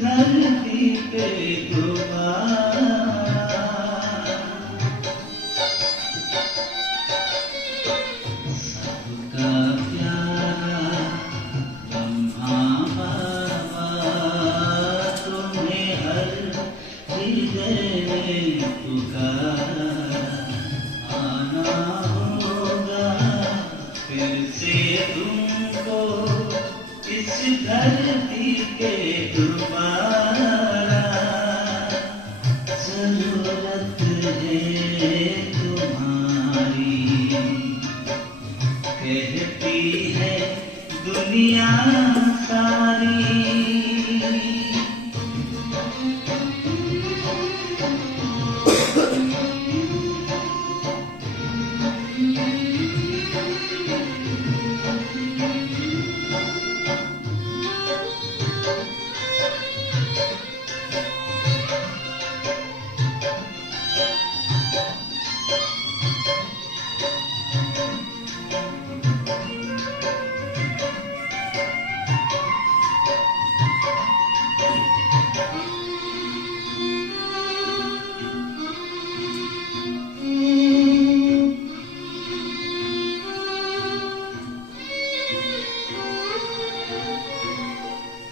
धरती पे दोबारा सबका प्यारा ब्रह्मा बाबा तुम्हें हर हृदय में पुकारा आना होगा फिर से तुमको इस धरती पे दोबारा जरूरत है तुम्हारी कहती है दुनिया सारी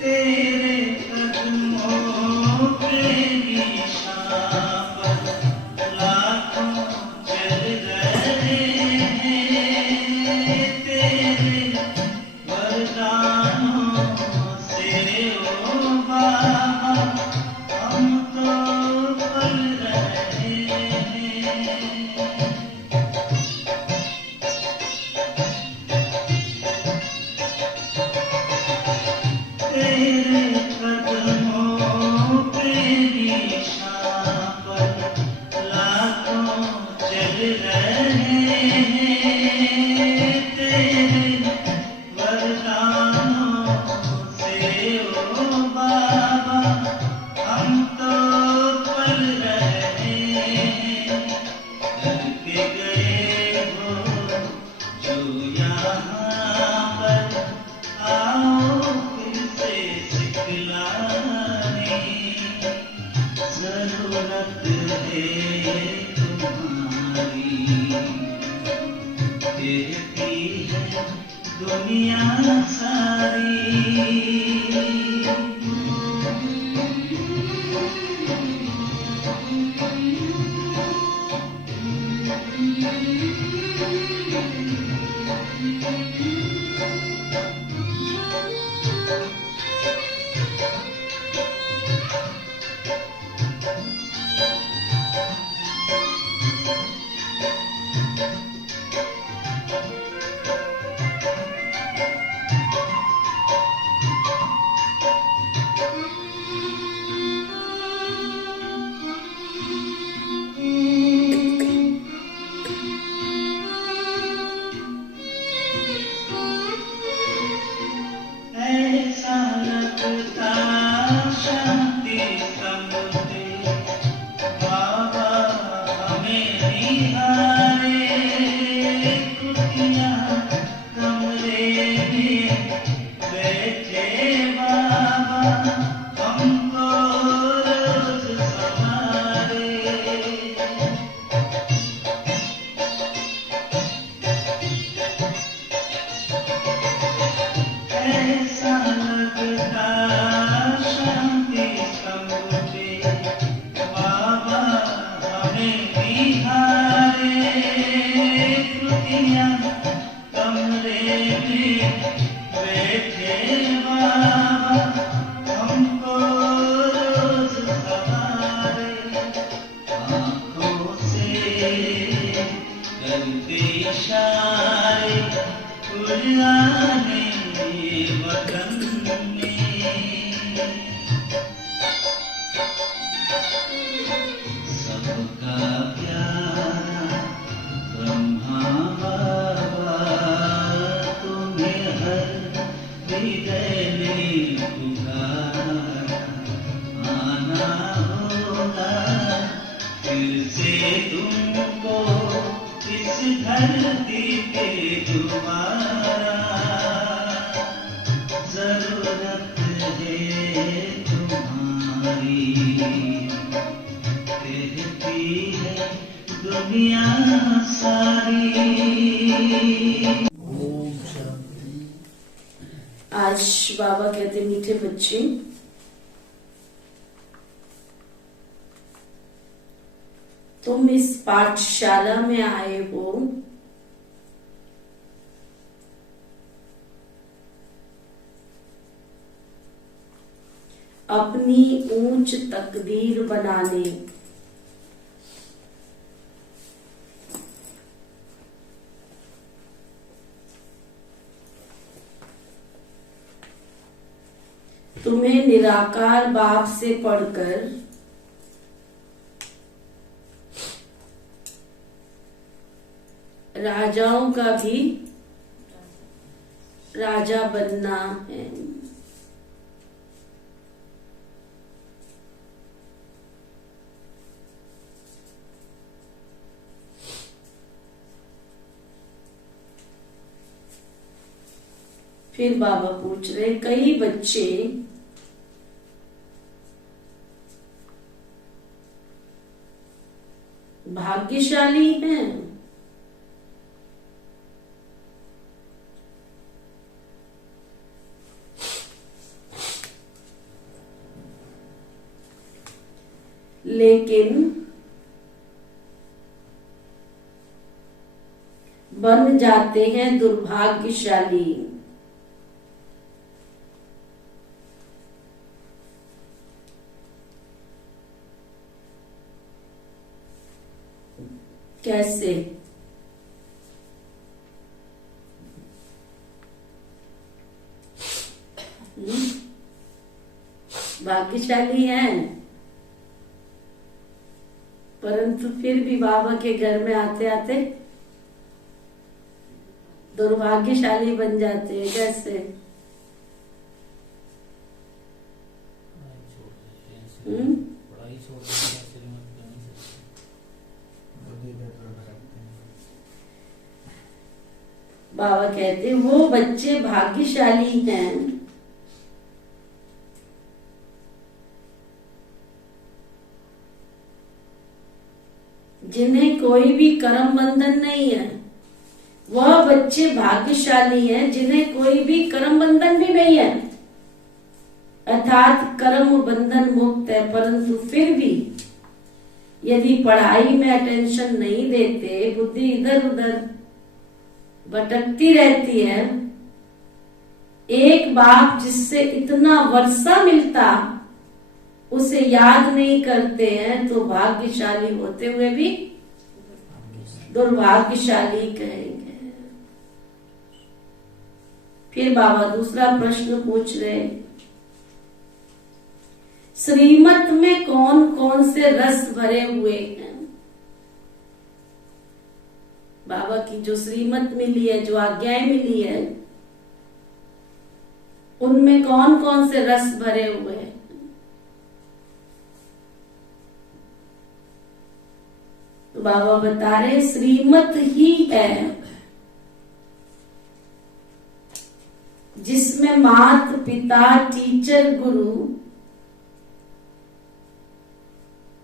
तेरे कदमों पे निशान पर लाखों चल रहे हैं तेरे वरदानों से ओ बाबा हम तो पल रहे हैं तेरे कदमों पे निशान पर लाखों चल रहे हैं तेरे वरदानों से ओ बाबा हम तो पल रहे हैं करके गए हो जो यहाँ पर आओ जरूरत है तुम्हारी कहती है दुनिया सारी ऐसा लगता शांति समुद्र बाबा हमें निहारे खुशियाँ कमरे में बैठे बाबा हमको रोज संवारे ऐसा लगता शांति समुझे बाबा हमें निहारे खुदियाँ कमरे में बैठे बाबा हमको रोज सवारे आँखों से करते इशारे उड़ाने वतन में सबका प्यारा ब्रह्मा बाबा तुम्हें हर हृदय में पुकारा आना होगा फिर से तुमको इस धरती पे दोबारा जरूरत है तुम्हारी दुनिया सारी। आज बाबा कहते मीठे बच्चे, तुम इस पाठशाला में आए हो अपनी ऊंच तकदीर बनाने, तुम्हें निराकार बाप से पढ़कर राजाओं का भी राजा बनना है। फिर बाबा पूछ रहे, कई बच्चे भाग्यशाली हैं, लेकिन बन जाते हैं दुर्भाग्यशाली। कैसे? भाग्यशाली हैं, परंतु फिर भी बाबा के घर में आते आते दुर्भाग्यशाली बन जाते हैं। कैसे? बाबा कहते हैं वो बच्चे भाग्यशाली हैं जिन्हें कोई भी कर्म बंधन नहीं है। वह बच्चे भाग्यशाली हैं जिन्हें कोई भी कर्म बंधन भी नहीं है, अर्थात कर्म बंधन मुक्त है, परंतु फिर भी यदि पढ़ाई में अटेंशन नहीं देते, बुद्धि इधर उधर भटकती रहती है, एक बाप जिससे इतना वर्षा मिलता उसे याद नहीं करते हैं, तो भाग्यशाली होते हुए भी दुर्भाग्यशाली कहेंगे। फिर बाबा दूसरा प्रश्न पूछ रहे, श्रीमत में कौन कौन से रस भरे हुए हैं? बाबा की जो श्रीमत मिली है, जो आज्ञाएं मिली है, उनमें कौन कौन से रस भरे हुए हैं? तो बाबा बता रहे श्रीमत ही है जिसमें माता पिता टीचर गुरु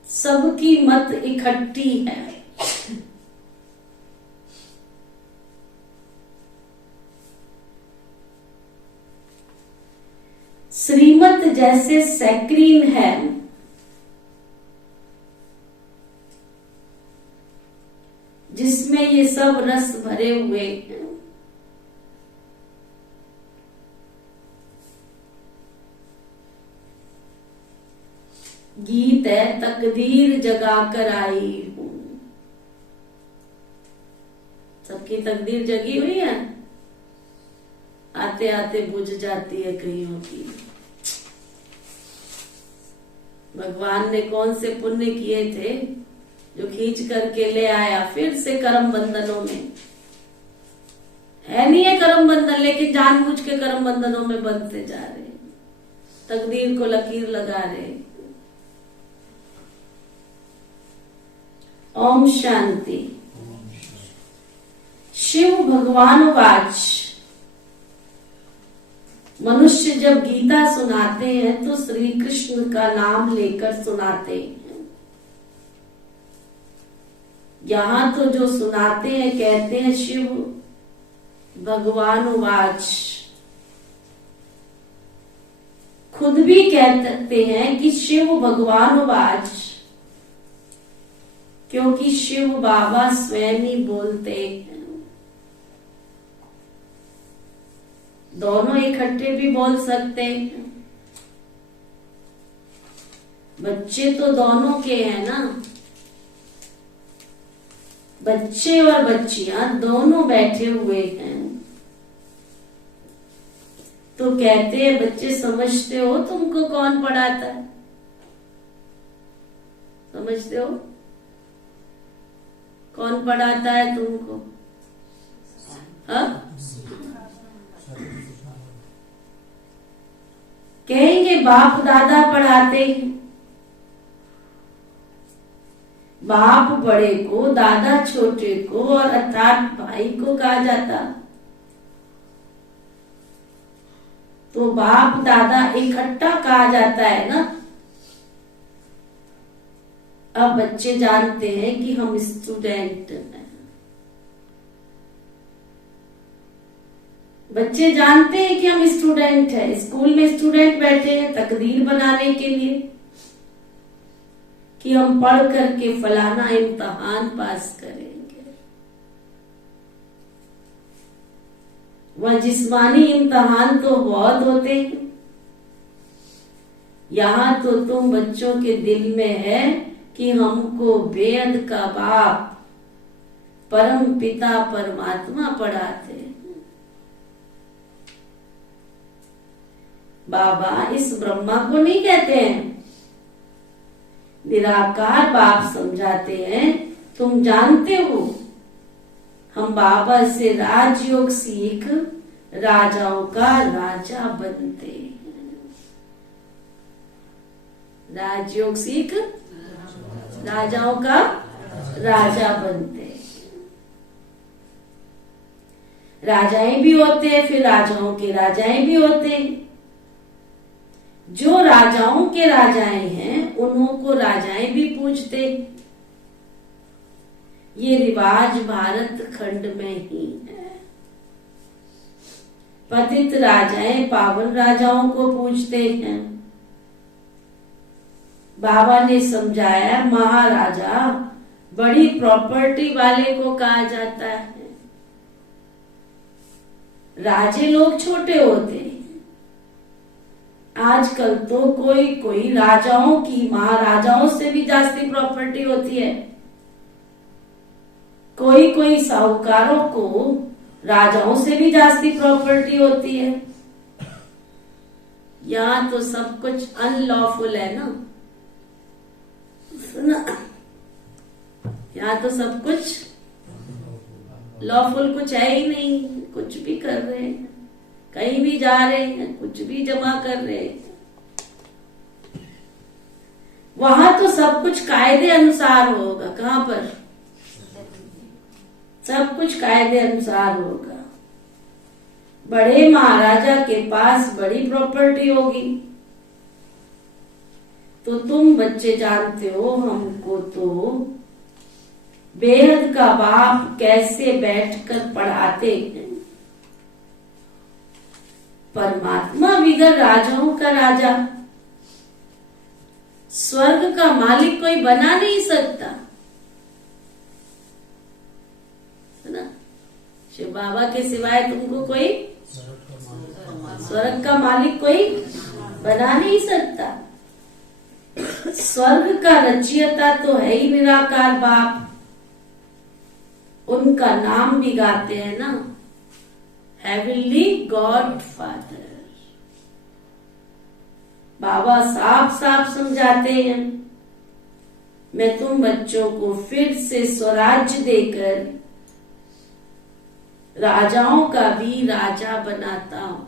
सबकी मत इकट्ठी है। श्रीमत जैसे सैक्रीन है, जिसमें ये सब रस भरे हुए हैं। गीत है, तकदीर जगा कर आई हूं। सबकी तकदीर जगी हुई है, आते आते बुझ जाती है कईयों की। भगवान ने कौन से पुण्य किए थे जो खींच करके ले आया फिर से कर्म बंधनों में। है नहीं है कर्म बंधन, लेकिन जानबूझ के कर्म बंधनों में बंधते जा रहे, तकदीर को लकीर लगा रहे। ओम शांति। शिव भगवान वाच, मनुष्य जब गीता सुनाते हैं तो श्री कृष्ण का नाम लेकर सुनाते हैं। यहाँ तो जो सुनाते हैं कहते हैं शिव भगवान उवाच, खुद भी कह सकते हैं कि शिव भगवान उवाच, क्योंकि शिव बाबा स्वयं ही बोलते हैं। दोनों इकट्ठे भी बोल सकते हैं। बच्चे तो दोनों के हैं ना, बच्चे और बच्चियां दोनों बैठे हुए हैं। तो कहते हैं बच्चे समझते हो तुमको कौन पढ़ाता है? समझते हो कौन पढ़ाता है तुमको? हाँ? कहेंगे बाप दादा पढ़ाते हैं। बाप बड़े को, दादा छोटे को और अर्थात भाई को कहा जाता। तो बाप दादा इकट्ठा कहा जाता है ना। अब बच्चे जानते हैं कि हम स्टूडेंट हैं। बच्चे जानते हैं कि हम स्टूडेंट हैं। स्कूल में स्टूडेंट बैठे हैं तकदीर बनाने के लिए कि हम पढ़ करके फलाना इम्तिहान पास करेंगे। वह जिस्मानी इम्तिहान तो बहुत होते हैं। यहाँ तो तुम बच्चों के दिल में है कि हमको बेअद का बाप परम पिता परमात्मा पढ़ाते हैं। बाबा इस ब्रह्मा को नहीं कहते हैं, निराकार बाप समझाते हैं। तुम जानते हो हम बाबा से राजयोग सीख राजाओं का राजा बनते हैं। राजयोग सीख राजाओं का राजा बनते हैं। राजाएं भी होते हैं, फिर राजाओं के राजाएं भी होते हैं। जो राजाओं के राजाएं हैं उन्हों को राजाएं भी पूजते। ये रिवाज भारत खंड में ही है। पतित राजाएं पावन राजाओं को पूजते हैं। बाबा ने समझाया महाराजा बड़ी प्रॉपर्टी वाले को कहा जाता है। राजे लोग छोटे होते हैं। आजकल तो कोई कोई राजाओं की महाराजाओं से भी जास्ती प्रॉपर्टी होती है। कोई कोई साहूकारों को राजाओं से भी जास्ती प्रॉपर्टी होती है। यहाँ तो सब कुछ अनलॉफुल है ना, सुना? यहाँ तो सब कुछ लॉफुल कुछ है ही नहीं। कुछ भी कर रहे हैं, कहीं भी जा रहे हैं, कुछ भी जमा कर रहे हैं। वहां तो सब कुछ कायदे अनुसार होगा। कहाँ पर? सब कुछ कायदे अनुसार होगा। बड़े महाराजा के पास बड़ी प्रॉपर्टी होगी। तो तुम बच्चे जानते हो हमको तो बेहद का बाप कैसे बैठकर पढ़ाते हैं। परमात्मा बिगर राजाओं का राजा, स्वर्ग का मालिक कोई बना नहीं सकता, है ना? शिव बाबा के सिवाय तुमको कोई स्वर्ग का मालिक कोई बना नहीं सकता। स्वर्ग का रचयिता तो है ही निराकार बाप। उनका नाम भी गाते हैं ना, हेवनली गॉड फादर। बाबा साफ साफ समझाते हैं, मैं तुम बच्चों को फिर से स्वराज्य देकर राजाओं का भी राजा बनाता हूं।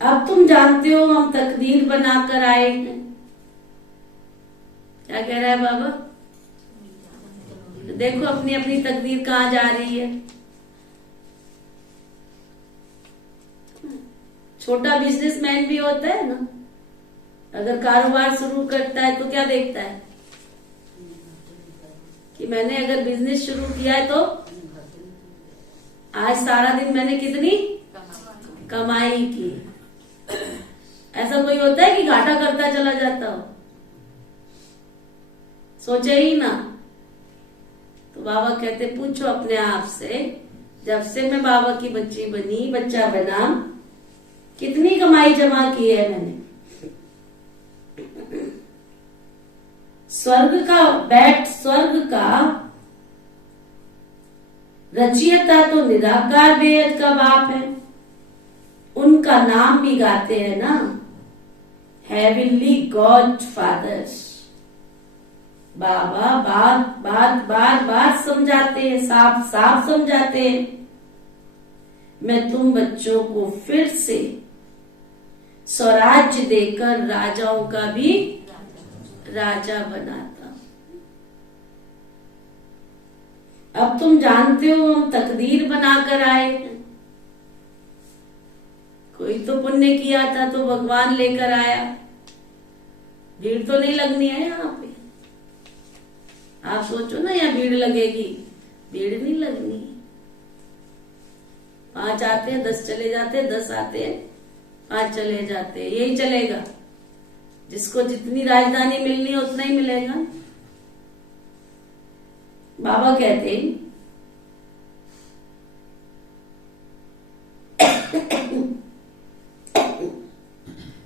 अब तुम जानते हो हम तकदीर बनाकर आए हैं। क्या कह रहा है बाबा? देखो अपनी अपनी तकदीर कहाँ जा रही है। छोटा बिजनेसमैन भी होता है ना, अगर कारोबार शुरू करता है तो क्या देखता है? कि मैंने अगर बिजनेस शुरू किया है तो आज सारा दिन मैंने कितनी कमाई की। ऐसा कोई होता है कि घाटा करता चला जाता हो? सोचे ही ना। तो बाबा कहते पूछो अपने आप से, जब से मैं बाबा की बच्चा बना, कितनी कमाई जमा की है मैंने? स्वर्ग का रचयिता तो निराकार बेहद का बाप है, उनका नाम भी गाते हैं ना, हेवनली गॉड फादर्स। बाबा बार समझाते हैं, साफ समझाते हैं, मैं तुम बच्चों को फिर से स्वराज्य देकर राजाओं का भी राजा बनाता। अब तुम जानते हो हम तकदीर बनाकर आए हैं। कोई तो पुण्य किया था तो भगवान लेकर आया। भीड़ तो नहीं लगनी है यहाँ पे। आप सोचो ना यहाँ भीड़ लगेगी, भीड़ नहीं लगनी। 5 आते हैं, 10 चले जाते हैं, 10 आते हैं, 5 चले जाते हैं। यही चलेगा। जिसको जितनी राजधानी मिलनी है उतना ही मिलेगा। बाबा कहते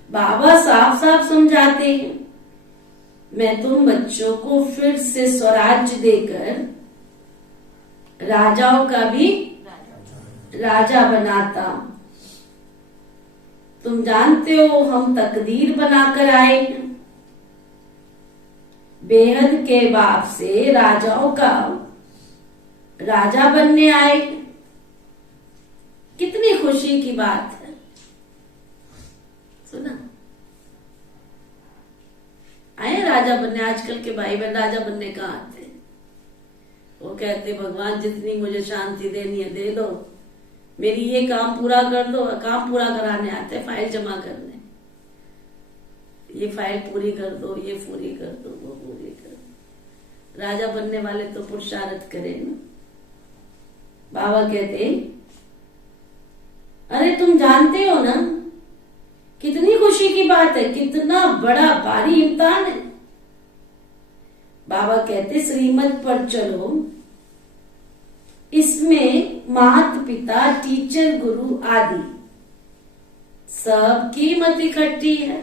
बाबा साफ समझाते हैं, मैं तुम बच्चों को फिर से स्वराज्य देकर राजाओं का भी राजा बनाता हूं। तुम जानते हो हम तकदीर बनाकर आए हैं। बेहद के बाप से राजाओं का राजा बनने आए। कितनी खुशी की बात है। सुना आए राजा बनने। आजकल के भाई बहन राजा बनने कहाँ आते हैं? वो कहते भगवान जितनी मुझे शांति देनी है दे दो, मेरी ये काम पूरा कर दो। काम पूरा कराने आते हैं, फाइल जमा करने। ये फाइल पूरी कर दो, ये पूरी कर दो, वो पूरी कर दो। राजा बनने वाले तो पुरुषार्थ करें ना। बाबा कहते अरे तुम जानते हो ना कितनी खुशी की बात है, कितना बड़ा भारी इम्तिहान है। बाबा कहते श्रीमत पर चलो, इसमें माता पिता टीचर गुरु आदि सबकी मत इकट्ठी है,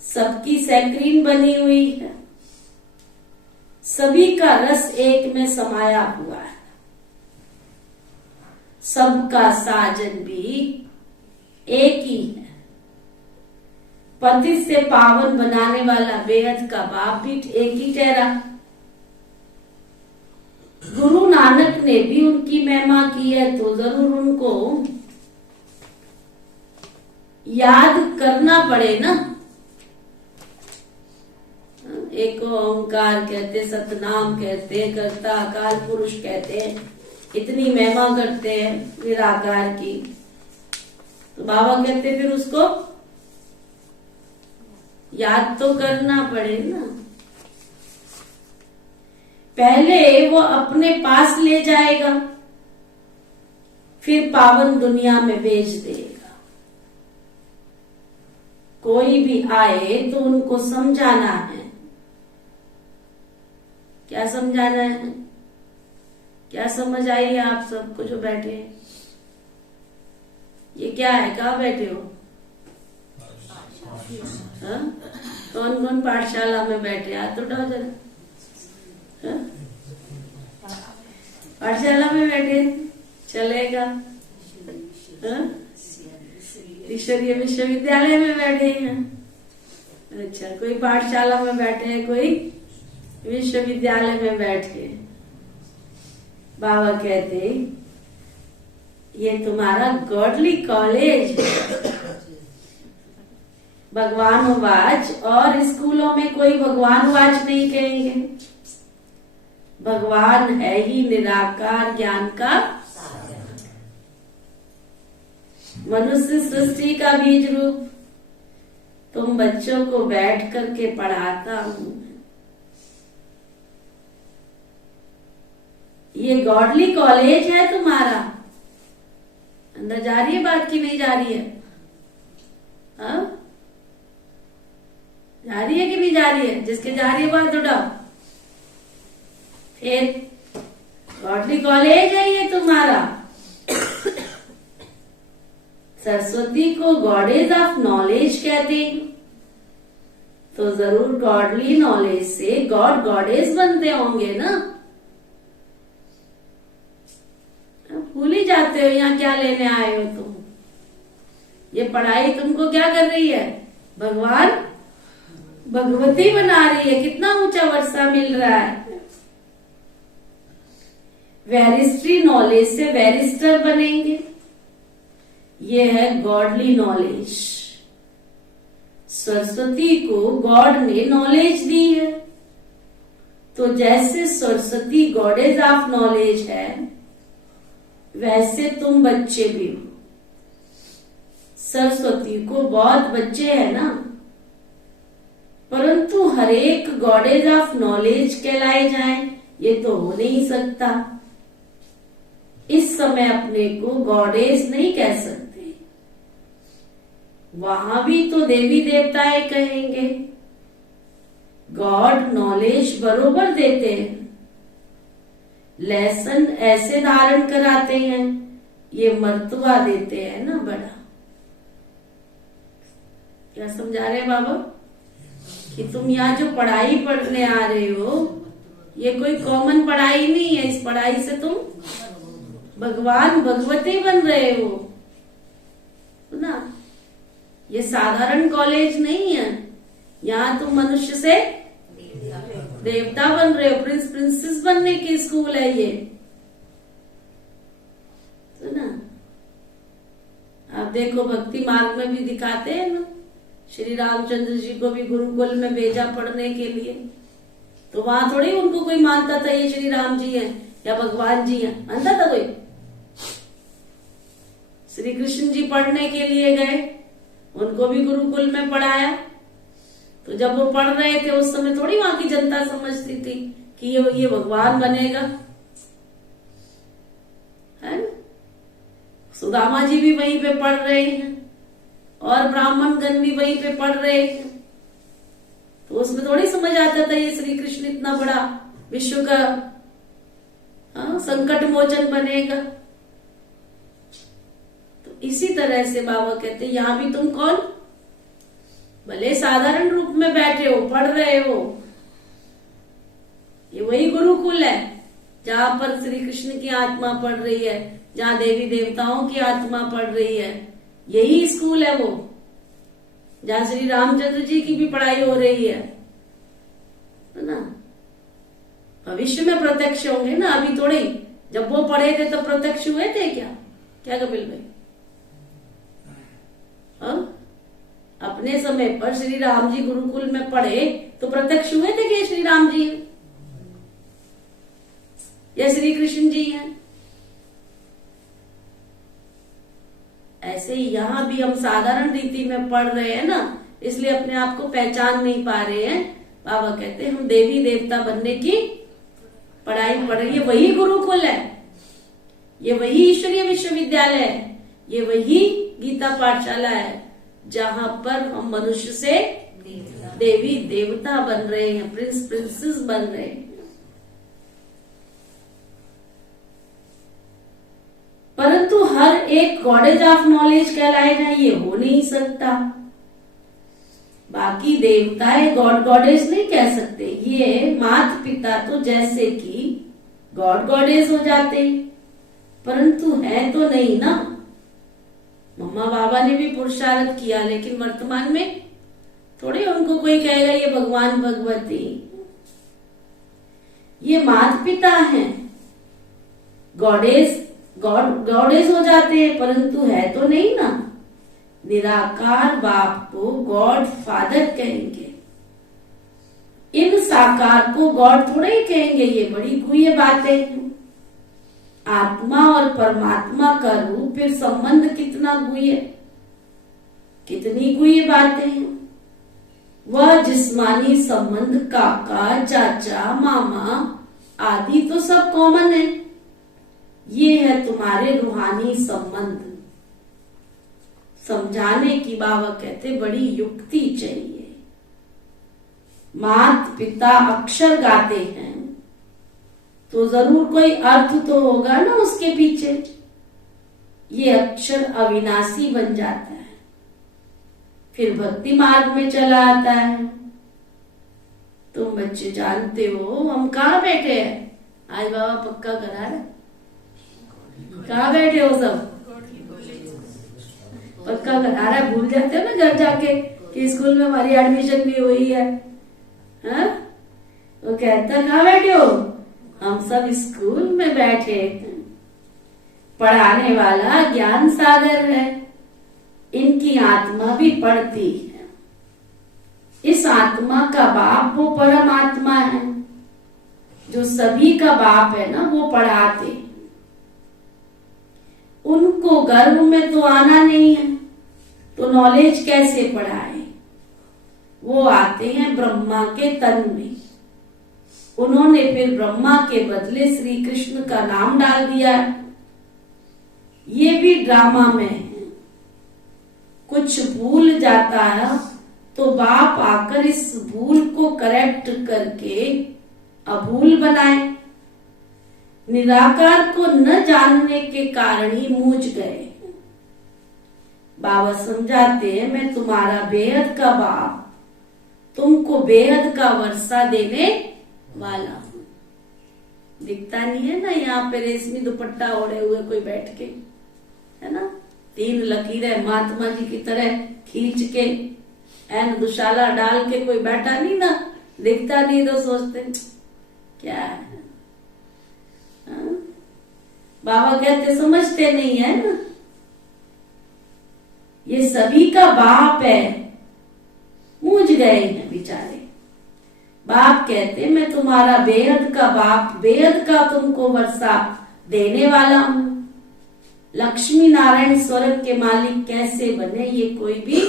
सबकी सैक्रीन बनी हुई है, सभी का रस एक में समाया हुआ है, सबका साजन भी एक ही है। पतित से पावन बनाने वाला बेहद का बाप भी एक ही ठहरा। गुरु नानक ने भी उनकी महिमा की है तो जरूर उनको याद करना पड़े ना। एक ओंकार कहते, सतनाम कहते, कर्ता अकाल पुरुष कहते हैं, इतनी महिमा करते हैं निराकार की। तो बाबा कहते फिर उसको याद तो करना पड़े ना। पहले वो अपने पास ले जाएगा, फिर पावन दुनिया में भेज देगा। कोई भी आए तो उनको समझाना है। क्या समझाना है? क्या समझ आई है आप सबको जो बैठे हैं? ये क्या है? कहाँ बैठे हो? हाँ? कौन कौन पाठशाला में बैठे? हाथ उठाओ जरा। हाँ? पाठशाला में बैठे चलेगा? हाँ? ईश्वरीय विश्वविद्यालय में बैठे हैं। अच्छा, कोई पाठशाला में बैठे हैं, कोई विश्वविद्यालय में बैठे। बाबा कहते ये तुम्हारा गॉडली कॉलेज है। भगवानुवाच, और स्कूलों में कोई भगवानुवाच नहीं कहेंगे। भगवान है ही निराकार ज्ञान का मनुष्य सृष्टि का बीज रूप। तुम बच्चों को बैठ करके पढ़ाता हूं। ये गॉडली कॉलेज है तुम्हारा। अंदर जा रही है बात की नहीं जा रही है? हाँ, जा रही है कि नहीं जा रही है? जिसके जा रही है बात उठाओ। फिर गॉडली कॉलेज है ये तुम्हारा। सरस्वती को गॉडेज ऑफ नॉलेज कहते हैं, तो जरूर गॉडली नॉलेज से गॉड गॉडेज बनते होंगे ना। भूल ही जाते हो यहाँ क्या लेने आए हो तुम। ये पढ़ाई तुमको क्या कर रही है? भगवान भगवती बना रही है। कितना ऊंचा वर्षा मिल रहा है। वेरिस्ट्री नॉलेज से वेरिस्टर बनेंगे। ये है गॉडली नॉलेज। सरस्वती को गॉड ने नॉलेज दी है, तो जैसे सरस्वती गॉडेज ऑफ नॉलेज है, वैसे तुम बच्चे भी हो। सरस्वती को बहुत बच्चे हैं ना, परंतु हर एक गॉडेज ऑफ नॉलेज कहलाए जाएं, ये तो हो नहीं सकता। इस समय अपने को गॉडेज नहीं कह सकते। वहां भी तो देवी देवताएं कहेंगे। गॉड नॉलेज बरोबर देते हैं, लेसन ऐसे धारण कराते हैं, ये मर्तबा देते हैं ना बड़ा। क्या समझा रहे हैं बाबा? कि तुम यहाँ जो पढ़ाई पढ़ने आ रहे हो, ये कोई कॉमन पढ़ाई नहीं है। इस पढ़ाई से तुम भगवान भगवती बन रहे हो ना। ये साधारण कॉलेज नहीं है। यहाँ तुम मनुष्य से देवता बन रहे हो। प्रिंस प्रिंसेस बनने की स्कूल है ये, तो ना। आप देखो भक्ति मार्ग में भी दिखाते हैं ना, श्री रामचंद्र जी को भी गुरुकुल में भेजा पढ़ने के लिए, तो वहां थोड़ी उनको कोई मानता था ये श्री राम जी हैं या भगवान जी हैं। मानता था कोई? श्री कृष्ण जी पढ़ने के लिए गए, उनको भी गुरुकुल में पढ़ाया। तो जब वो पढ़ रहे थे उस समय थोड़ी वहां की जनता समझती थी कि ये भगवान बनेगा, है ना। सुदामा जी भी वहीं पे पढ़ रहे हैं और ब्राह्मण गण भी वहीं पे पढ़ रहे हैं, तो उसमें थोड़ी समझ आता था ये श्री कृष्ण इतना बड़ा विश्व का संकट मोचन बनेगा। तो इसी तरह से बाबा कहते हैं यहाँ भी तुम कौन, भले साधारण रूप में बैठे हो, पढ़ रहे हो, ये वही गुरुकुल है जहां पर श्री कृष्ण की आत्मा पढ़ रही है, जहां देवी देवताओं की आत्मा पढ़ रही है। यही स्कूल है वो जहां श्री रामचंद्र जी की भी पढ़ाई हो रही है ना। भविष्य में प्रत्यक्ष होंगे ना, अभी थोड़े ही। जब वो पढ़े थे तो प्रत्यक्ष हुए थे क्या कपिल भाई? अपने समय पर श्री राम जी गुरुकुल में पढ़े तो प्रत्यक्ष हुए थे कि श्री राम जी हैं या श्री कृष्ण जी हैं। ऐसे ही यहाँ भी हम साधारण रीति में पढ़ रहे हैं ना, इसलिए अपने आप को पहचान नहीं पा रहे हैं। बाबा कहते हैं हम देवी देवता बनने की पढ़ाई पढ़ रही है। वही गुरुकुल है, ये वही ईश्वरीय विश्वविद्यालय है, ये वही गीता पाठशाला है जहां पर हम मनुष्य से देवी देवता बन रहे हैं, प्रिंस प्रिंसेस बन रहे हैं। परंतु हर एक गॉडेज ऑफ नॉलेज कहलाए जाए, ये हो नहीं सकता। बाकी देवताएं गॉड गॉडेज नहीं कह सकते। ये माता पिता तो जैसे कि गॉड गॉडेज हो जाते, परंतु है तो नहीं ना। मम्मा बाबा ने भी पुरुषार्थ किया, लेकिन वर्तमान में थोड़े उनको कोई कहेगा ये भगवान भगवती। ये माता पिता हैं, गॉडेज हो जाते हैं, परंतु है तो नहीं ना। निराकार बाप को गॉड फादर कहेंगे, इन साकार को गॉड थोड़े ही कहेंगे। ये बड़ी गुह्य बातें हैं। आत्मा और परमात्मा का रूप, फिर संबंध कितना गुह्य, कितनी गुह्य बातें हैं। वह जिस्मानी संबंध काका चाचा मामा आदि तो सब कॉमन है, ये है तुम्हारे रूहानी संबंध। समझाने की बाबा कहते बड़ी युक्ति चाहिए। माता पिता अक्षर गाते हैं तो जरूर कोई अर्थ तो होगा ना उसके पीछे। ये अक्षर अविनाशी बन जाता है, फिर भक्ति मार्ग में चला आता है। तुम बच्चे जानते हो हम कहाँ बैठे हैं? आज बाबा पक्का करा रहे। कहाँ बैठे हो सब? पक्का करा रहा है। भूल जाते हो ना घर जाके कि स्कूल में हमारी एडमिशन भी हुई है। हाँ? वो कहता कहाँ बैठे हो? हम सब स्कूल में बैठे हैं। पढ़ाने वाला ज्ञान सागर है, इनकी आत्मा भी पढ़ती है। इस आत्मा का बाप वो परमात्मा है, जो सभी का बाप है ना, वो पढ़ाते। उनको गर्भ में तो आना नहीं है, तो नॉलेज कैसे पढ़ाए? वो आते हैं ब्रह्मा के तन में। उन्होंने फिर ब्रह्मा के बदले श्री कृष्ण का नाम डाल दिया। ये भी ड्रामा में है। कुछ भूल जाता है तो बाप आकर इस भूल को करेक्ट करके अभूल बनाए। निराकार को न जानने के कारण ही मूझ गए। बाबा समझाते हैं मैं तुम्हारा बेहद का बाप, तुमको बेहद का वर्षा देने वाला हूं। दिखता नहीं है ना यहाँ पे रेशमी दुपट्टा ओढ़े हुए कोई बैठ के, है ना? 3 लकीरें महात्मा जी की तरह खींच के एन दुशाला डाल के कोई बैठा नहीं ना, दिखता नहीं तो सोचते क्या है। हाँ? बाबा कहते समझते नहीं है ना, ये सभी का बाप है। मूझ गए हैं बेचारे। बाप कहते मैं तुम्हारा बेहद का बाप, बेहद का तुमको वर्षा देने वाला हूं। लक्ष्मी नारायण स्वर्ग के मालिक कैसे बने ये कोई भी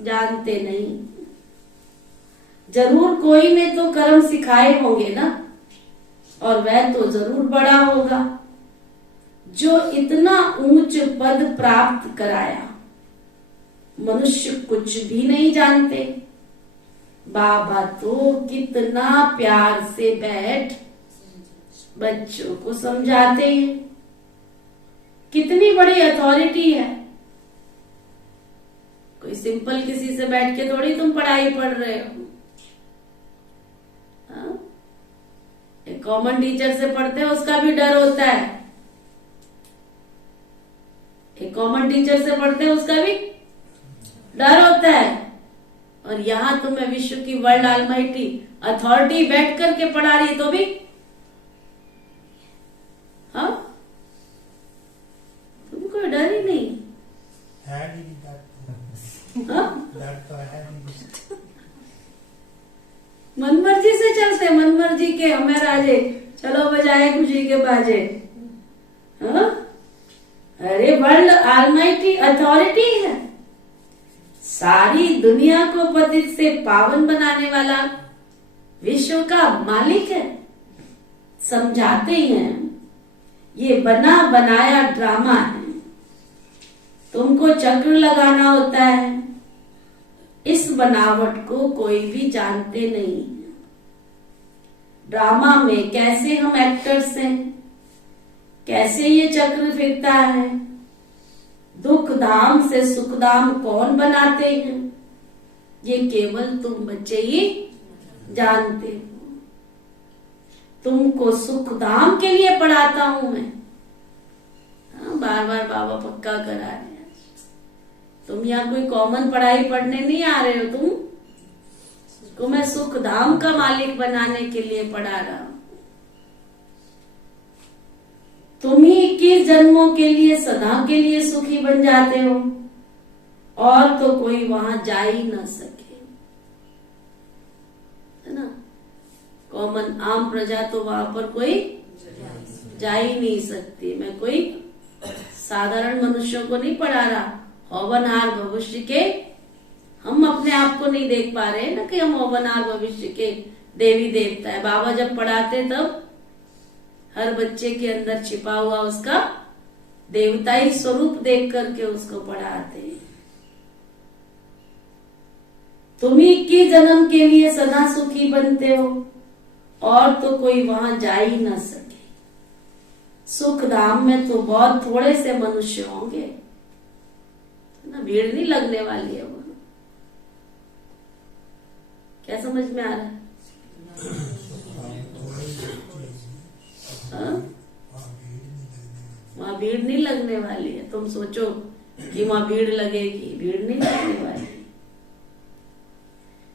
जानते नहीं। जरूर कोई ने तो कर्म सिखाए होंगे ना, और वह तो जरूर बड़ा होगा जो इतना ऊंच पद प्राप्त कराया। मनुष्य कुछ भी नहीं जानते। बाबा तो कितना प्यार से बैठ बच्चों को समझाते हैं। कितनी बड़ी अथॉरिटी है। कोई सिंपल किसी से बैठ के थोड़ी तुम पढ़ाई पढ़ रहे हो। हाँ? एक कॉमन टीचर से पढ़ते हैं उसका भी डर होता है। एक कॉमन टीचर से पढ़ते हैं उसका भी डर होता है। और यहां तुम्हें विश्व की वर्ल्ड ऑलमाइटी अथॉरिटी बैठ करके पढ़ा रही तो भी हाँ तुम्हें कोई डर ही नहीं है। हाँ? डर तो है नहीं। मनमर्जी से चलते, मनमर्जी के हमें राजे, चलो बजाए खुशी के बाजे। हाँ? अरे वर्ल्ड ऑलमाइटी अथॉरिटी है, सारी दुनिया को पतित से पावन बनाने वाला विश्व का मालिक है। समझाते हैं ये बना बनाया ड्रामा है, तुमको चक्र लगाना होता है। इस बनावट को कोई भी जानते नहीं। ड्रामा में कैसे हम एक्टर्स हैं, कैसे ये चक्र फिरता है, दुख धाम से सुख धाम कौन बनाते हैं, ये केवल तुम बच्चे ही जानते हो। तुमको सुख धाम के लिए पढ़ाता हूं मैं। हाँ, बार बार बाबा पक्का करा रहे हैं। तुम यहाँ कोई कॉमन पढ़ाई पढ़ने नहीं आ रहे हो, तुमको मैं सुख धाम का मालिक बनाने के लिए पढ़ा रहा हूं। तुम ही 21 जन्मों के लिए सदा के लिए सुखी बन जाते हो, और तो कोई वहां जा ही ना सके, है ना? कॉमन आम प्रजा तो वहां पर कोई जा ही नहीं सकती। मैं कोई साधारण मनुष्यों को नहीं पढ़ा रहा। होवनहार भविष्य के हम अपने आप को नहीं देख पा रहे ना कि हम होवनहार भविष्य के देवी देवता है। बाबा जब पढ़ाते तब हर बच्चे के अंदर छिपा हुआ उसका देवताई स्वरूप देख करके उसको पढ़ाते हैं। तुम 21 जन्म के लिए सदा सुखी बनते हो और तो कोई वहां जा ही ना सके। सुख धाम में तो बहुत थोड़े से मनुष्य होंगे ना, भीड़ नहीं लगने वाली है वो। क्या समझ में आ रहा है? वहां भीड़ नहीं लगने वाली है। तुम सोचो कि वहां भीड़ लगेगी, भीड़ नहीं लगने वाली।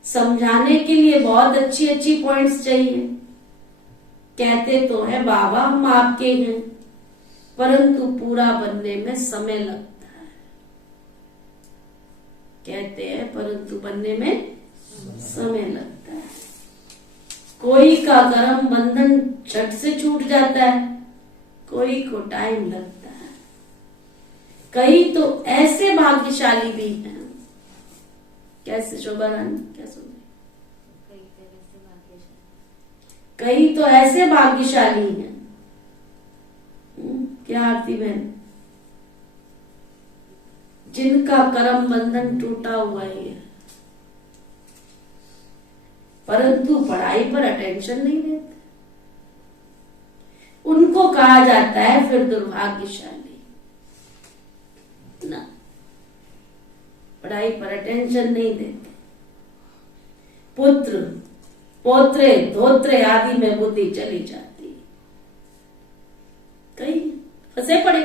समझाने के लिए बहुत अच्छी अच्छी पॉइंट्स चाहिए। कहते तो है बाबा हम आपके हैं, परंतु पूरा बनने में समय लगता है। कहते हैं परंतु बनने में समय लगता है। कोई का कर्म बंधन झट से छूट जाता है, कोई को टाइम लगता है। कई तो ऐसे भाग्यशाली भी हैं। कैसे शोभा रानी, क्या सुन रही? कई तो ऐसे भाग्यशाली हैं। क्या आरती बहन? जिनका कर्म बंधन टूटा हुआ ही है, परंतु पढ़ाई पर अटेंशन नहीं देते। उनको कहा जाता है फिर दुर्भाग्यशाली ना, पढ़ाई पर अटेंशन नहीं देते। पुत्र पोत्रे धोत्रे आदि में बुद्धि चली जाती है। कई फंसे पड़े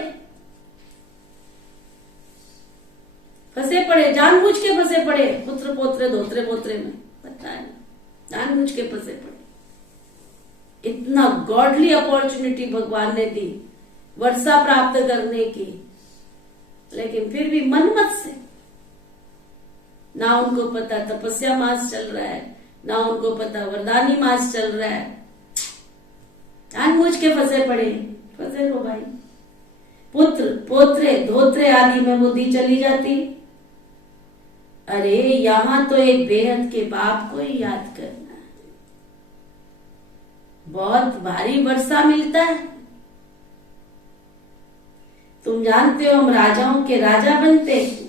जानबूझ के फंसे पड़े। पुत्र पोत्रे धोत्रे पोत्रे में पता है, जानबूझ के फंसे पड़े। इतना गॉडली अपॉर्चुनिटी भगवान ने दी वर्षा प्राप्त करने की, लेकिन फिर भी मनमत से। ना उनको पता तपस्या मास चल रहा है, ना उनको पता वरदानी मास चल रहा है। जानबूझ के फंसे रहो भाई। पुत्र पोत्रे धोत्रे आदि में बुद्धि चली जाती। अरे यहाँ तो एक बेहद के बाप को ही याद करना है। बहुत भारी वर्षा मिलता है। तुम जानते हो हम राजाओं के राजा बनते हैं,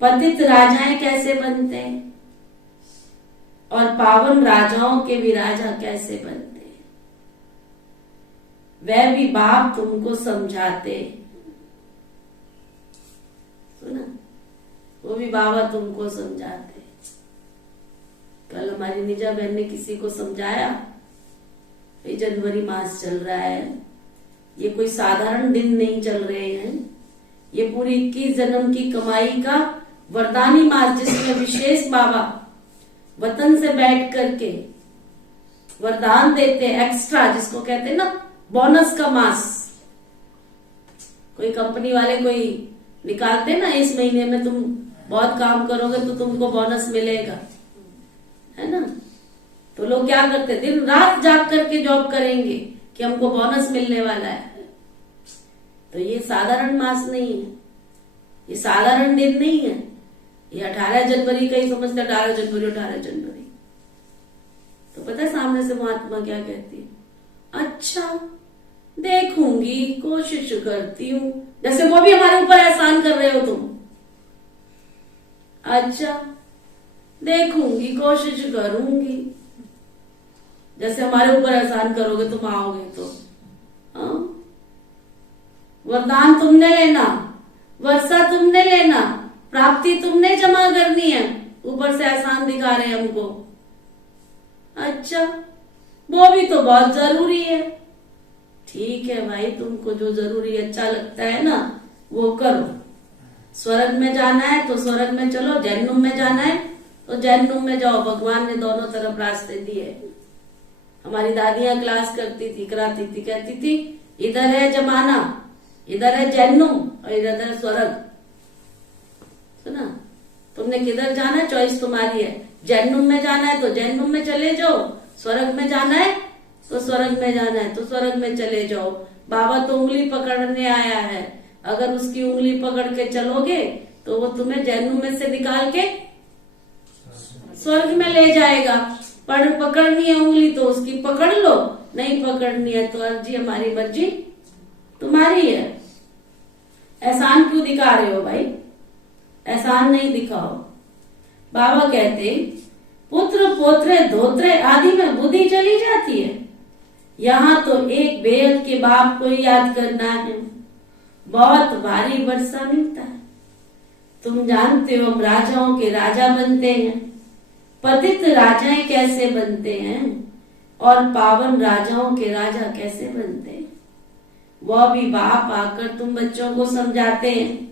पतित राजाएं कैसे बनते हैं, और पावन राजाओं के भी राजा कैसे बनते हैं। वह भी बाप तुमको समझाते। सुना, वो भी बाबा तुमको समझाते। कल हमारी निजा बहन ने किसी को समझाया, ये जनवरी मास चल रहा है, ये कोई साधारण दिन नहीं चल रहे हैं, ये पूरी 21 जन्म की कमाई का वरदानी मास, जिसमें विशेष बाबा वतन से बैठ करके वरदान देते, एक्स्ट्रा जिसको कहते हैं ना, बोनस का मास। कोई कंपनी वाले कोई निकालते ना, इस महीने में तुम बहुत काम करोगे तो तुमको बोनस मिलेगा, है ना। तो लोग क्या करते, दिन रात जाग करके जॉब करेंगे कि हमको बोनस मिलने वाला है। तो ये साधारण मास नहीं है, ये साधारण दिन नहीं है। ये 18 जनवरी का ही समझते, 18 जनवरी। तो पता है सामने से महात्मा क्या कहती है? अच्छा देखूंगी, कोशिश करती हूँ। जैसे वो भी हमारे ऊपर एहसान कर रहे हो तुम। अच्छा देखूंगी, कोशिश करूंगी। जैसे हमारे ऊपर एहसान करोगे तुम आओगे तो। वरदान तुमने लेना, वर्षा तुमने लेना, प्राप्ति तुमने जमा करनी है, ऊपर से एहसान दिखा रहे हैं हमको। अच्छा वो भी तो बहुत जरूरी है। ठीक है भाई, तुमको जो जरूरी अच्छा लगता है ना वो करो। स्वर्ग में जाना है तो स्वर्ग में चलो, जहन्नुम में जाना है तो जहन्नुम में जाओ। भगवान ने दोनों तरफ रास्ते दिए। हमारी दादियां क्लास करती थी, कराती थी, कहती थी इधर है जमाना, इधर है जहन्नुम और इधर है स्वर्ग। सुना, तुमने किधर जाना है, चॉइस तुम्हारी है। जहन्नुम में जाना है तो जहन्नुम में चले जाओ, स्वर्ग में जाना है तो स्वर्ग में जाना है तो स्वर्ग में चले जाओ। बाबा तो उंगली पकड़ने आया है, अगर उसकी उंगली पकड़ के चलोगे तो वो तुम्हें जहन्नुम में से निकाल के स्वर्ग में ले जाएगा। पकड़नी है उंगली तो उसकी पकड़ लो, नहीं पकड़नी है तो अर्जी हमारी मर्जी तुम्हारी है। एहसान क्यों दिखा रहे हो भाई? एहसान नहीं दिखाओ। बाबा कहते पुत्र पोत्रे धोत्रे आदि में बुद्धि चली जाती है। यहाँ तो एक बेहद के बाप को याद करना है, बहुत भारी वर्षा मिलता है। तुम जानते हो हम राजाओं के राजा बनते हैं, पतित राजाएं कैसे बनते हैं और पावन राजाओं के राजा कैसे बनते हैं। वह भी बाप आकर तुम बच्चों को समझाते हैं।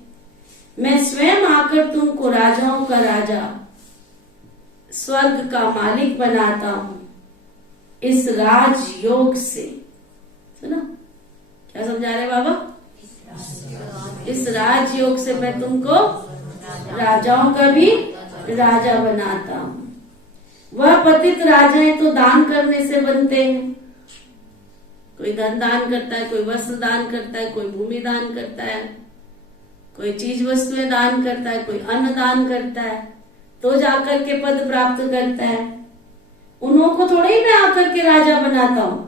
मैं स्वयं आकर तुमको राजाओं का राजा, स्वर्ग का मालिक बनाता हूं इस राजयोग से। सुना क्या समझा रहे बाबा? इस राजयोग से मैं तुमको राजाओं का भी राजा बनाता हूं। वह पतित राजाएं तो दान करने से बनते हैं। कोई धन दान करता है, कोई वस्त्र दान करता है, कोई भूमि दान करता है, कोई चीज वस्तुएं दान करता है, कोई अन्न दान करता है, तो जाकर के पद प्राप्त करता है। उन्हों को थोड़े ही मैं आकर के राजा बनाता हूं,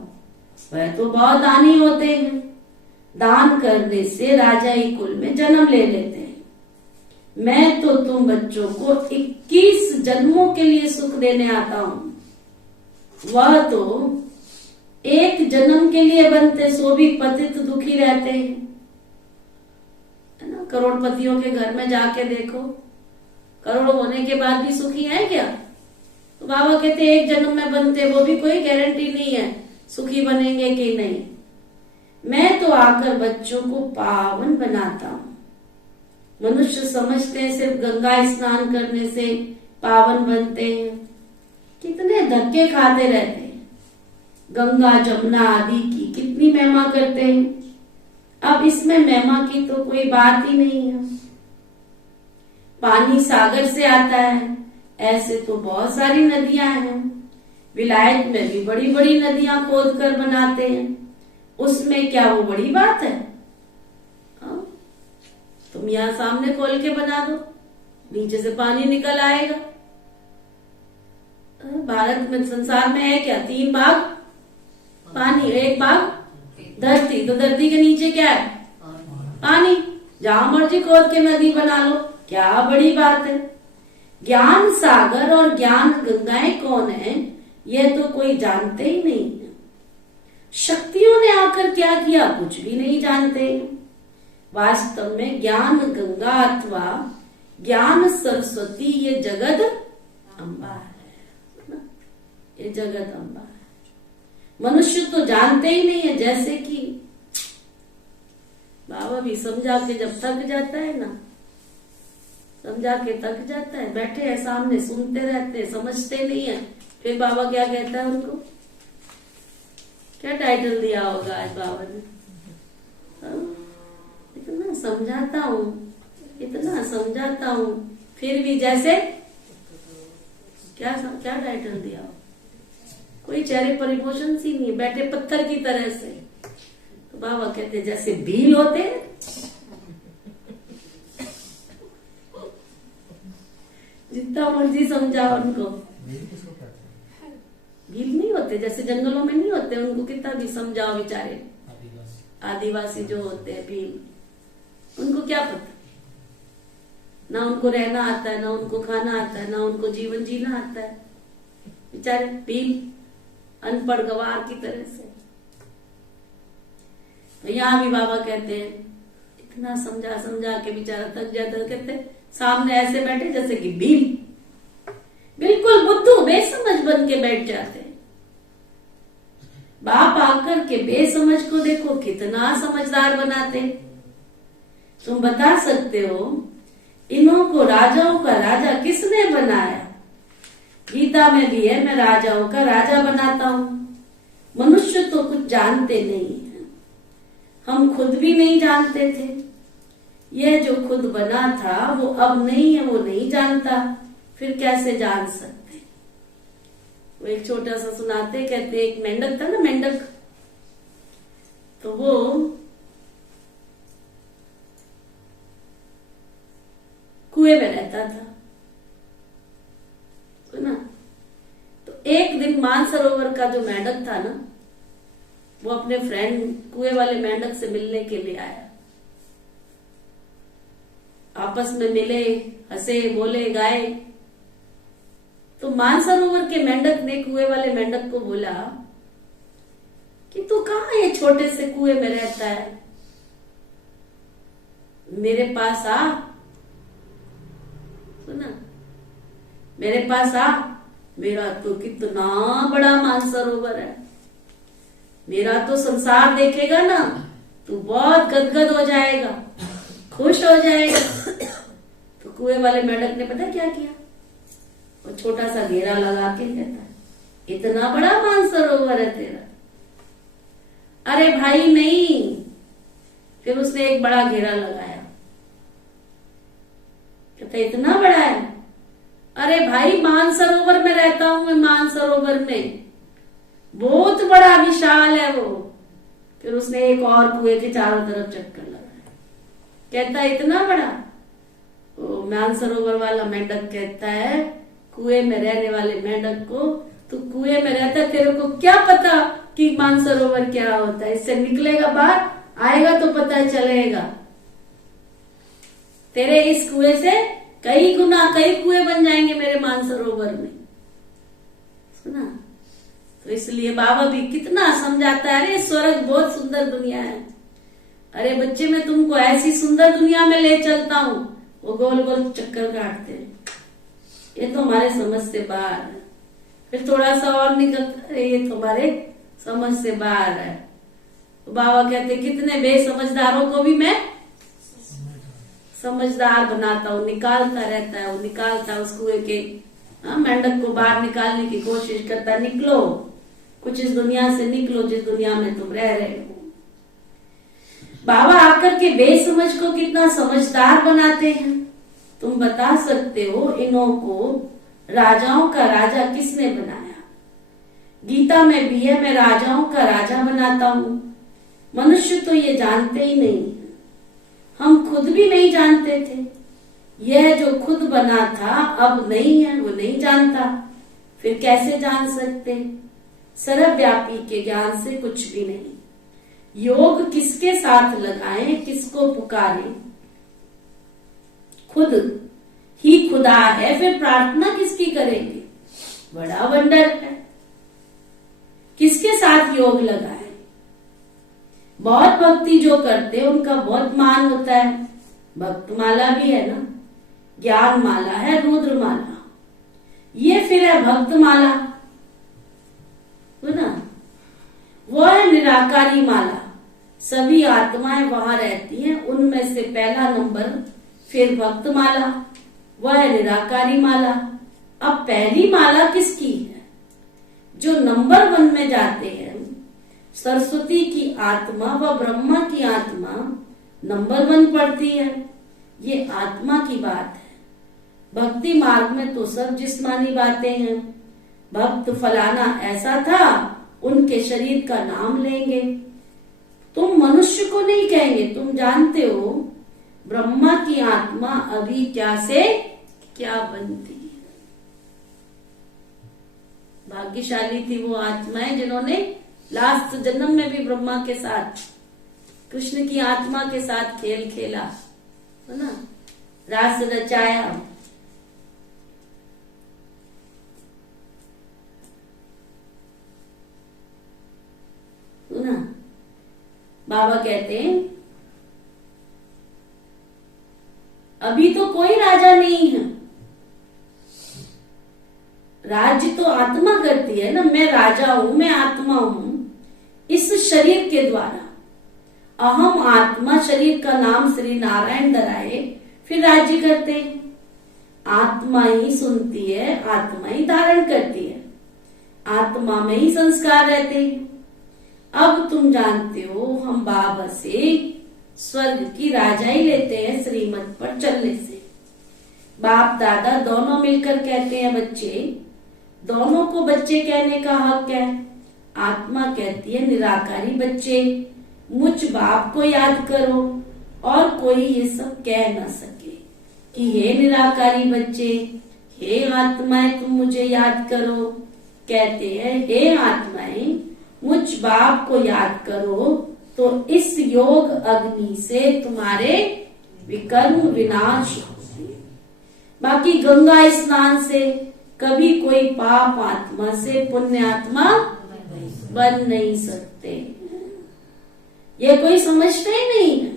वह तो बहुत दानी होते हैं। दान करने से राजाई कुल में जन्म ले लेते हैं। मैं तो तुम बच्चों को 21 जन्मों के लिए सुख देने आता हूं। वह तो एक जन्म के लिए बनते, सो भी पतित दुखी रहते हैं, है ना। करोड़पतियों के घर में जाके देखो, करोड़ होने के बाद भी सुखी है क्या? तो बाबा कहते एक जन्म में बनते, वो भी कोई गारंटी नहीं है सुखी बनेंगे कि नहीं। मैं तो आकर बच्चों को पावन बनाता हूं। मनुष्य समझते हैं सिर्फ गंगा स्नान करने से पावन बनते हैं, कितने धक्के खाते रहते हैं। गंगा जमुना आदि की कितनी महिमा करते हैं। अब इसमें महिमा की तो कोई बात ही नहीं है। पानी सागर से आता है, ऐसे तो बहुत सारी नदियां हैं। विलायत में भी बड़ी बड़ी नदियां खोद कर बनाते हैं, उसमें क्या वो बड़ी बात है? तुम यहाँ सामने खोल के बना दो, नीचे से पानी निकल आएगा। भारत में, संसार में है क्या? 3 भाग पानी, 1 भाग धरती। तो धरती के नीचे क्या है? पानी। जहां मर्जी खोद के नदी बना लो, क्या बड़ी बात है। ज्ञान सागर और ज्ञान गंगाएं कौन है, यह तो कोई जानते ही नहीं है। शक्तियों ने आकर क्या किया, कुछ भी नहीं जानते। वास्तव में ज्ञान गंगा अथवा ज्ञान सरस्वती ये जगत अम्बा है, ये जगत अम्बा है। मनुष्य तो जानते ही नहीं है। जैसे कि बाबा भी समझा के जब थक जाता है ना, समझा के थक जाता है, बैठे हैं सामने सुनते रहते हैं, समझते नहीं है। फिर बाबा क्या कहता है उनको? क्या टाइटल दिया होगा आज बाबा ने? इतना समझाता हूँ, इतना समझाता हूँ, फिर भी जैसे क्या टाइटल दिया हो? कोई चेहरे पर इमोशंस ही नहीं, बैठे पत्थर की तरह से। तो बाबा कहते जैसे भील होते हैं, जितना मर्जी समझाओ उनको, भील नहीं होते। जैसे जंगलों में नहीं होते, उनको कितना भी समझाओ, बेचारे आदिवासी जो होते हैं भील, उनको क्या पता, ना उनको रहना आता है, ना उनको खाना आता है, ना उनको जीवन जीना आता है। बेचारे भील, अनपढ़ गवार की तरह से। तो यहाँ भी बाबा कहते हैं इतना समझा समझा के बेचारा थक जाता है। कहते सामने ऐसे बैठे जैसे कि भील, बिल्कुल बुद्धू बेसमझ बन के बैठ जाते हैं। बाप आकर के बेसमझ को देखो कितना समझदार बनाते। तुम बता सकते हो इन्हों को राजाओं का राजा किसने बनाया? गीता में भी है, मैं राजाओं का राजा बनाता हूं। मनुष्य तो कुछ जानते नहीं है, हम खुद भी नहीं जानते थे। यह जो खुद बना था वो अब नहीं है, वो नहीं जानता, फिर कैसे जान सकते? वो एक छोटा सा सुनाते, कहते एक मेंढक था ना, मेंढक, तो वो कुएं में रहता था ना। तो एक दिन मानसरोवर का जो मेंढक था ना, वो अपने फ्रेंड कुएं वाले मेंढक से मिलने के लिए आया। आपस में मिले, हंसे, बोले, गाए। तो मानसरोवर के मेंढक ने कुएं वाले मेंढक को बोला कि तू कहाँ ये छोटे से कुएं में रहता है, मेरे पास आ। सुना, मेरे पास आ, मेरा तो कितना बड़ा मानसरोवर है, मेरा तो संसार देखेगा ना तू बहुत गदगद हो जाएगा, खुश हो जाएगा। तो कुएं वाले मेंढक ने पता क्या किया, वो छोटा सा घेरा लगा के कहता है इतना बड़ा मानसरोवर है तेरा? अरे भाई नहीं। फिर उसने एक बड़ा घेरा लगाया, कहता इतना बड़ा है? अरे भाई मानसरोवर में रहता हूं मैं, मानसरोवर में बहुत बड़ा विशाल है वो। फिर उसने एक और कुएं के चारों तरफ चक्कर लगाया, कहता इतना बड़ा? वो मानसरोवर वाला मेंढक कहता है कुएं में रहने वाले मेंढक को, तू कुएं में रहता है, तेरे को क्या पता कि मानसरोवर क्या होता है? इससे निकलेगा बाहर, आएगा तो पता चलेगा। तेरे इस कुएं से कई गुना कई कुएं बन जाएंगे मेरे मानसरोवर में। सुना, तो इसलिए बाबा भी कितना समझाता है, अरे स्वर्ग बहुत सुंदर दुनिया है, अरे बच्चे मैं तुमको ऐसी सुंदर दुनिया में ले चलता हूं। वो गोल गोल चक्कर काटते हैं, ये तो हमारे समझ से बाहर है। फिर थोड़ा सा और निकलता है, ये तो हमारे समझ से बाहर है। तो बाबा कहते कितने बेसमझदारों को भी मैं समझदार बनाता हूँ, निकालता रहता है वो, निकालता है उस कुएं के मेंढक को बाहर निकालने की कोशिश करता है। निकलो, कुछ इस दुनिया से निकलो जिस दुनिया में तुम रह रहे हो। बाबा आकर के बेसमझ को कितना समझदार बनाते हैं। तुम बता सकते हो इन्हों को राजाओं का राजा किसने बनाया? गीता में भी है, मैं राजाओं का राजा बनाता हूं। मनुष्य तो ये जानते ही नहीं, हम खुद भी नहीं जानते थे। यह जो खुद बना था अब नहीं है, वो नहीं जानता, फिर कैसे जान सकते? सर्वव्यापी के ज्ञान से कुछ भी नहीं। योग किसके साथ लगाएं, किसको पुकारें? खुद ही खुदा है, फिर प्रार्थना किसकी करेंगे? बड़ा वंडर है। किसके साथ योग लगाएं? बहुत भक्ति जो करते हैं उनका बहुत मान होता है। भक्त माला भी है ना, ज्ञान माला है, रुद्र माला, ये फिर है भक्त माला, ना? वो है निराकारी माला। सभी आत्माएं वहां रहती हैं, उनमें से पहला नंबर फिर भक्त माला, वह है निराकारी माला। अब पहली माला किसकी है? जो नंबर 1 में जाते हैं, सरस्वती की आत्मा व ब्रह्मा की आत्मा नंबर 1 पढ़ती है। ये आत्मा की बात है। भक्ति मार्ग में तो सब जिस्मानी बातें हैं। भक्त फलाना ऐसा था, उनके शरीर का नाम लेंगे। तुम मनुष्य को नहीं कहेंगे। तुम जानते हो ब्रह्मा की आत्मा अभी क्या से क्या बनती है। भाग्यशाली थी वो आत्माएं जिन्होंने लास्ट जन्म में भी ब्रह्मा के साथ, कृष्ण की आत्मा के साथ खेल खेला, है ना, रास रचाया। ना बाबा कहते हैं अभी तो कोई राजा नहीं है, राज्य तो आत्मा करती है ना। मैं राजा हूं, मैं आत्मा हूं इस शरीर के द्वारा। अहम आत्मा, शरीर का नाम श्री नारायण धराए, फिर राज्य करते हैं। आत्मा ही सुनती है, आत्मा ही धारण करती है, आत्मा में ही संस्कार रहते हैं। अब तुम जानते हो हम बाबा से स्वर्ग की राजाई लेते हैं श्रीमत पर चलने से। बाप दादा दोनों मिलकर कहते हैं बच्चे, दोनों को बच्चे कहने का हक है। आत्मा कहती है निराकारी बच्चे, मुझ बाप को याद करो, और कोई ये सब कह ना सके कि हे निराकारी बच्चे, हे आत्माएं तुम मुझे याद करो। कहते हैं हे आत्माएं, मुझ बाप को याद करो तो इस योग अग्नि से तुम्हारे विकर्म विनाश होंगे। बाकी गंगा स्नान से कभी कोई पाप आत्मा से पुण्य आत्मा बन नहीं सकते। ये कोई समझते ही नहीं है।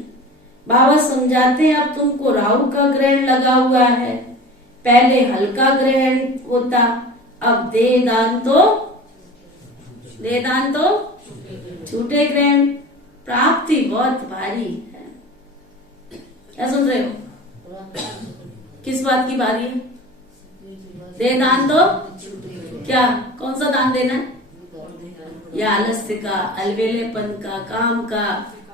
बाबा समझाते हैं अब तुमको राहु का ग्रहण लगा हुआ है, पहले हल्का ग्रहण होता, अब देहदान तो छूटे ग्रहण, प्राप्ति बहुत भारी है। क्या सुन रहे हो? किस बात की बारी है? देहदान तो क्या, कौन सा दान देना है? या आलस्य का, अलवेलेपन का, काम का,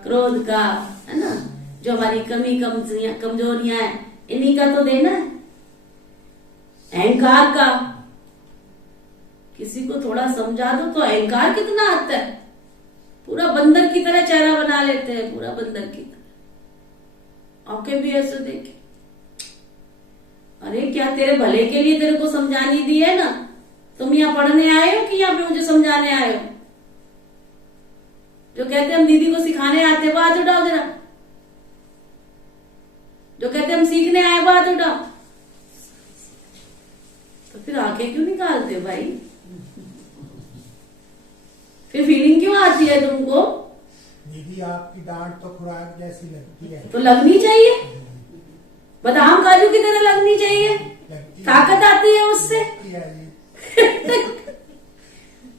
क्रोध का, है ना, जो हमारी कमजोरियां हैं इन्हीं का तो देना है। अहंकार का किसी को थोड़ा समझा दो तो अहंकार कितना आता है, पूरा बंदर की तरह चेहरा बना लेते हैं, पूरा बंदर की तरह। आंखें भी ऐसे देखे, अरे क्या तेरे भले के लिए तेरे को समझानी दी है ना, तुम यहाँ पढ़ने आए हो कि यहाँ पे मुझे समझाने आए हो? जो कहते हम दीदी को सिखाने आते वो हाथ उठाओ जरा। जो कहते हम सीखने आए वो हाथ उठाओ। तो फिर आंखें क्यों निकालते हो भाई? फिर फीलिंग क्यों आती है तुमको? दीदी आपकी डांट तो खुराक जैसी लगती है। तो लगनी चाहिए, बादाम काजू की तरह लगनी चाहिए, ताकत आती है उससे।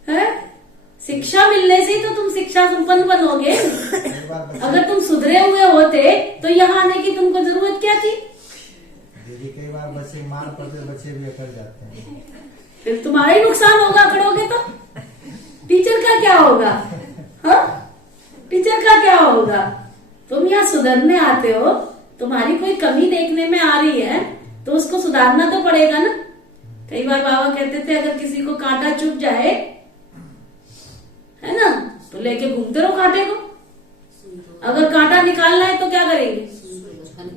है? शिक्षा मिलने से तो तुम शिक्षा संपन्न बनोगे। अगर तुम सुधरे हुए होते तो यहाँ आने की तुमको जरूरत क्या थी? दीदी कई बार बच्चे मार पड़ते, बच्चे भी अकड़ जाते हैं। फिर तुम्हारा ही नुकसान होगा अकड़ोगे तो। टीचर का क्या होगा? हाँ, टीचर का क्या होगा? तुम यहाँ सुधरने आते हो, तुम्हारी कोई कमी देखने में आ रही है तो उसको सुधारना तो पड़ेगा ना। कई बार बाबा कहते थे अगर किसी को कांटा चुभ जाए, है ना, तो लेके घूमते रहो कांटे को। अगर कांटा निकालना है तो क्या करेंगे?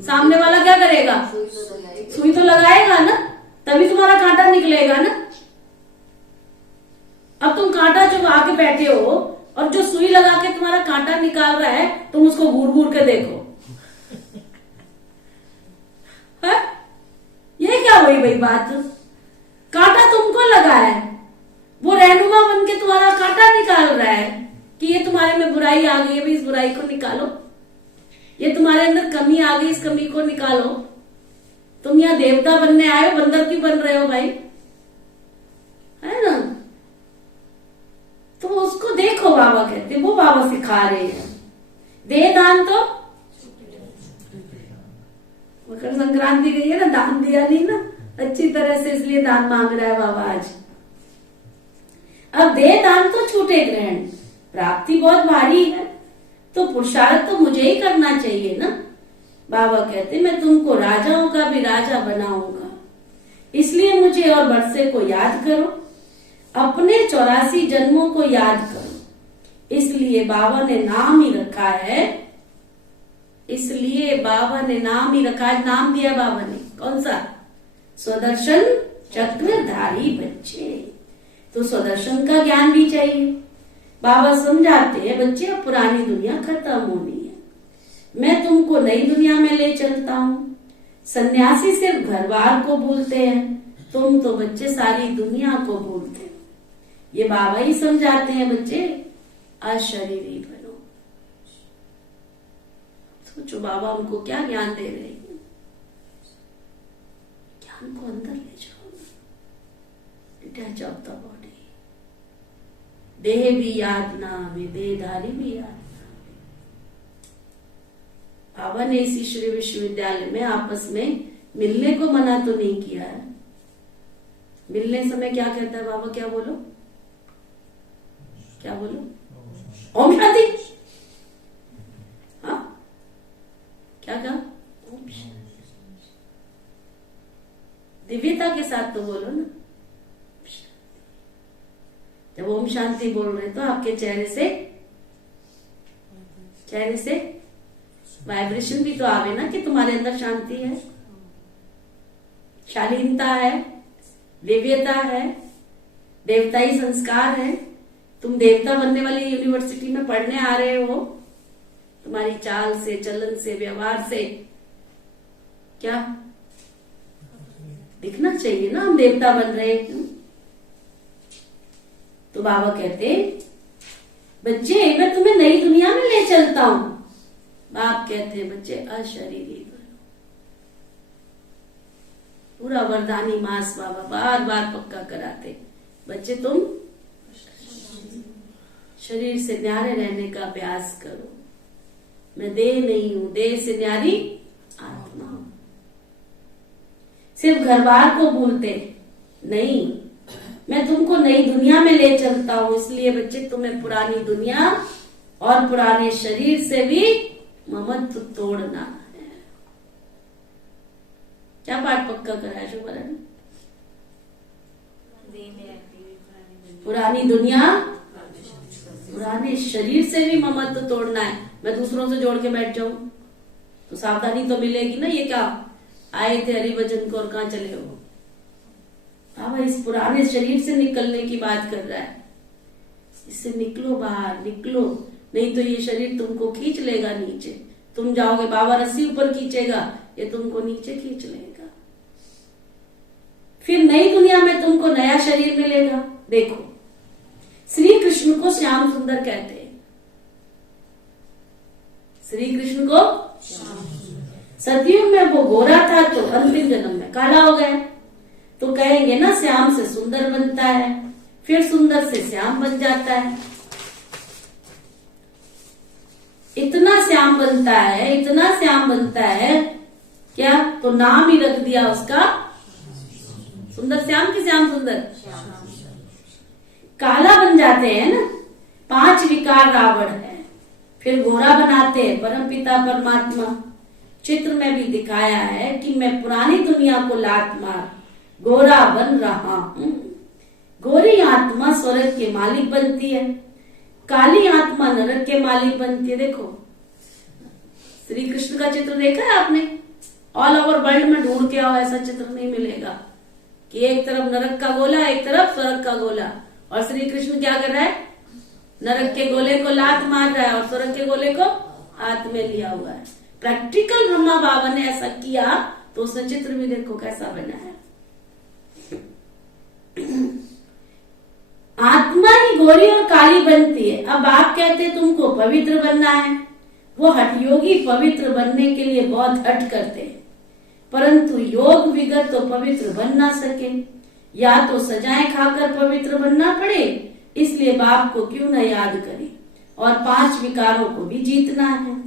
सामने वाला क्या करेगा? सुई तो लगाएगा ना, तभी तुम्हारा कांटा निकलेगा ना। अब तुम कांटा जो आके बैठे हो और जो सुई लगा के तुम्हारा कांटा निकाल रहा है, तुम उसको घूर घूर के देखो। है? ये क्या हुई भाई बात? कांटा तुमको लगा है, वो रहनुमा बन के तुम्हारा कांटा निकाल रहा है कि ये तुम्हारे में बुराई आ गई है, इस बुराई को निकालो। ये तुम्हारे अंदर कमी आ गई, इस कमी को निकालो। तुम यहाँ देवता बनने आए हो, बंदर क्यों बन रहे हो भाई? है ना? तो उसको देखो, बाबा कहते, वो बाबा सिखा रहे हैं। दे दान तो मकर संक्रांति गई है ना, दान दिया नहीं ना अच्छी तरह से, इसलिए दान मांग रहा है बाबा आज। अब दे दान तो छूटे ग्रहण, प्राप्ति बहुत भारी है, तो पुरुषार्थ तो मुझे ही करना चाहिए ना। बाबा कहते मैं तुमको राजाओं का भी राजा बनाऊंगा, इसलिए मुझे और वर्षे को याद करो, अपने 84 जन्मों को याद करो। इसलिए बाबा ने नाम ही रखा है, इसलिए बाबा ने नाम ही रखा है। नाम दिया बाबा ने, कौन सा? स्वदर्शन चक्रधारी बच्चे। तो स्वदर्शन का ज्ञान भी चाहिए। बाबा समझाते हैं बच्चे अब पुरानी दुनिया खत्म होनी है, मैं तुमको नई दुनिया में ले चलता हूँ। सन्यासी सिर्फ घर बार को भूलते हैं, तुम तो बच्चे सारी दुनिया को भूलते हो। ये बाबा ही समझाते हैं बच्चे अशरीरी बनो। सोचो बाबा हमको क्या ज्ञान दे रहे हैं। ज्ञान को अंदर ले जाओ, डिटैच ऑफ द बॉडी। देह भी याद ना आवे, देहधारी भी याद ना आवे। बाबा ने इसी श्री विश्वविद्यालय में आपस में मिलने को मना तो नहीं किया है। मिलने समय क्या कहता है बाबा? क्या बोलो, क्या बोलो? ओम शांति। हाँ, क्या कहा? ओम शांति। दिव्यता के साथ तो बोलो ना। जब ओम शांति बोल रहे तो आपके चेहरे से वाइब्रेशन भी तो आवे ना कि तुम्हारे अंदर शांति है, शालीनता है, दिव्यता है, देवताई संस्कार है। तुम देवता बनने वाली यूनिवर्सिटी में पढ़ने आ रहे हो, तुम्हारी चाल से, चलन से, व्यवहार से क्या दिखना चाहिए ना हम देवता बन रहे हैं। तो बाबा कहते बच्चे मैं तुम्हें नई दुनिया में ले चलता हूं। बाप कहते हैं बच्चे अशरीरी बनो। पूरा वरदानी मास बाबा बार बार पक्का कराते, बच्चे तुम शरीर से न्यारे रहने का अभ्यास करो। मैं देह नहीं हूं, देह से न्यारी आत्मा हूं। सिर्फ घर बार को भूलते नहीं, मैं तुमको नई दुनिया में ले चलता हूं। इसलिए बच्चे तुम्हें पुरानी दुनिया और पुराने शरीर से भी ममत्व तोड़ना है। क्या पाठ पक्का कराया शुभरण? पुरानी दुनिया, पुराने शरीर से भी ममत्व तोड़ना है। मैं दूसरों से जोड़ के बैठ जाऊं तो सावधानी तो मिलेगी ना। ये क्या आए थे हरिभजन को और कहां चले हो? बाबा इस पुराने शरीर से निकलने की बात कर रहा है। इससे निकलो बाहर, निकलो, नहीं तो ये शरीर तुमको खींच लेगा नीचे। तुम जाओगे, बाबा रस्सी ऊपर खींचेगा, ये तुमको नीचे खींच लेगा। फिर नई दुनिया में तुमको नया शरीर मिलेगा। देखो श्री कृष्ण को श्याम सुंदर कहते हैं। श्री कृष्ण को सतयुग में वो गोरा था तो अंतिम जन्म में काला हो गया। तो कहेंगे ना श्याम से सुंदर बनता है, फिर सुंदर से श्याम बन जाता है। इतना श्याम बनता है, इतना श्याम बनता है क्या, तो नाम ही रख दिया उसका सुंदर श्याम की श्याम सुंदर। काला बन जाते हैं ना, 5 विकार रावण है, फिर गोरा बनाते हैं परमपिता परमात्मा। चित्र में भी दिखाया है कि मैं पुरानी दुनिया को लात मार गोरा बन रहा हूं। गोरी आत्मा स्वर्ग के मालिक बनती है, काली आत्मा नरक के मालिक बनती है। देखो श्री कृष्ण का चित्र देखा है आपने? ऑल ओवर वर्ल्ड में ढूंढ के आओ, ऐसा चित्र नहीं मिलेगा कि एक तरफ नरक का गोला, एक तरफ स्वर्ग का गोला। और श्री कृष्ण क्या कर रहा है? नरक के गोले को लात मार रहा है और स्वर्ग के गोले को हाथ में लिया हुआ है। प्रैक्टिकल ब्रह्मा बाबा ने ऐसा किया तो उसने चित्र भी देखो कैसा बना है। आत्मा ही गोरी और काली बनती है। अब आप कहते तुमको पवित्र बनना है। वो हठयोगी पवित्र बनने के लिए बहुत हठ करते हैं, परंतु योग विगत तो पवित्र बन ना सके। या तो सजाएं खाकर पवित्र बनना पड़े, इसलिए बाप को क्यों न याद करें और 5 विकारों को भी जीतना है।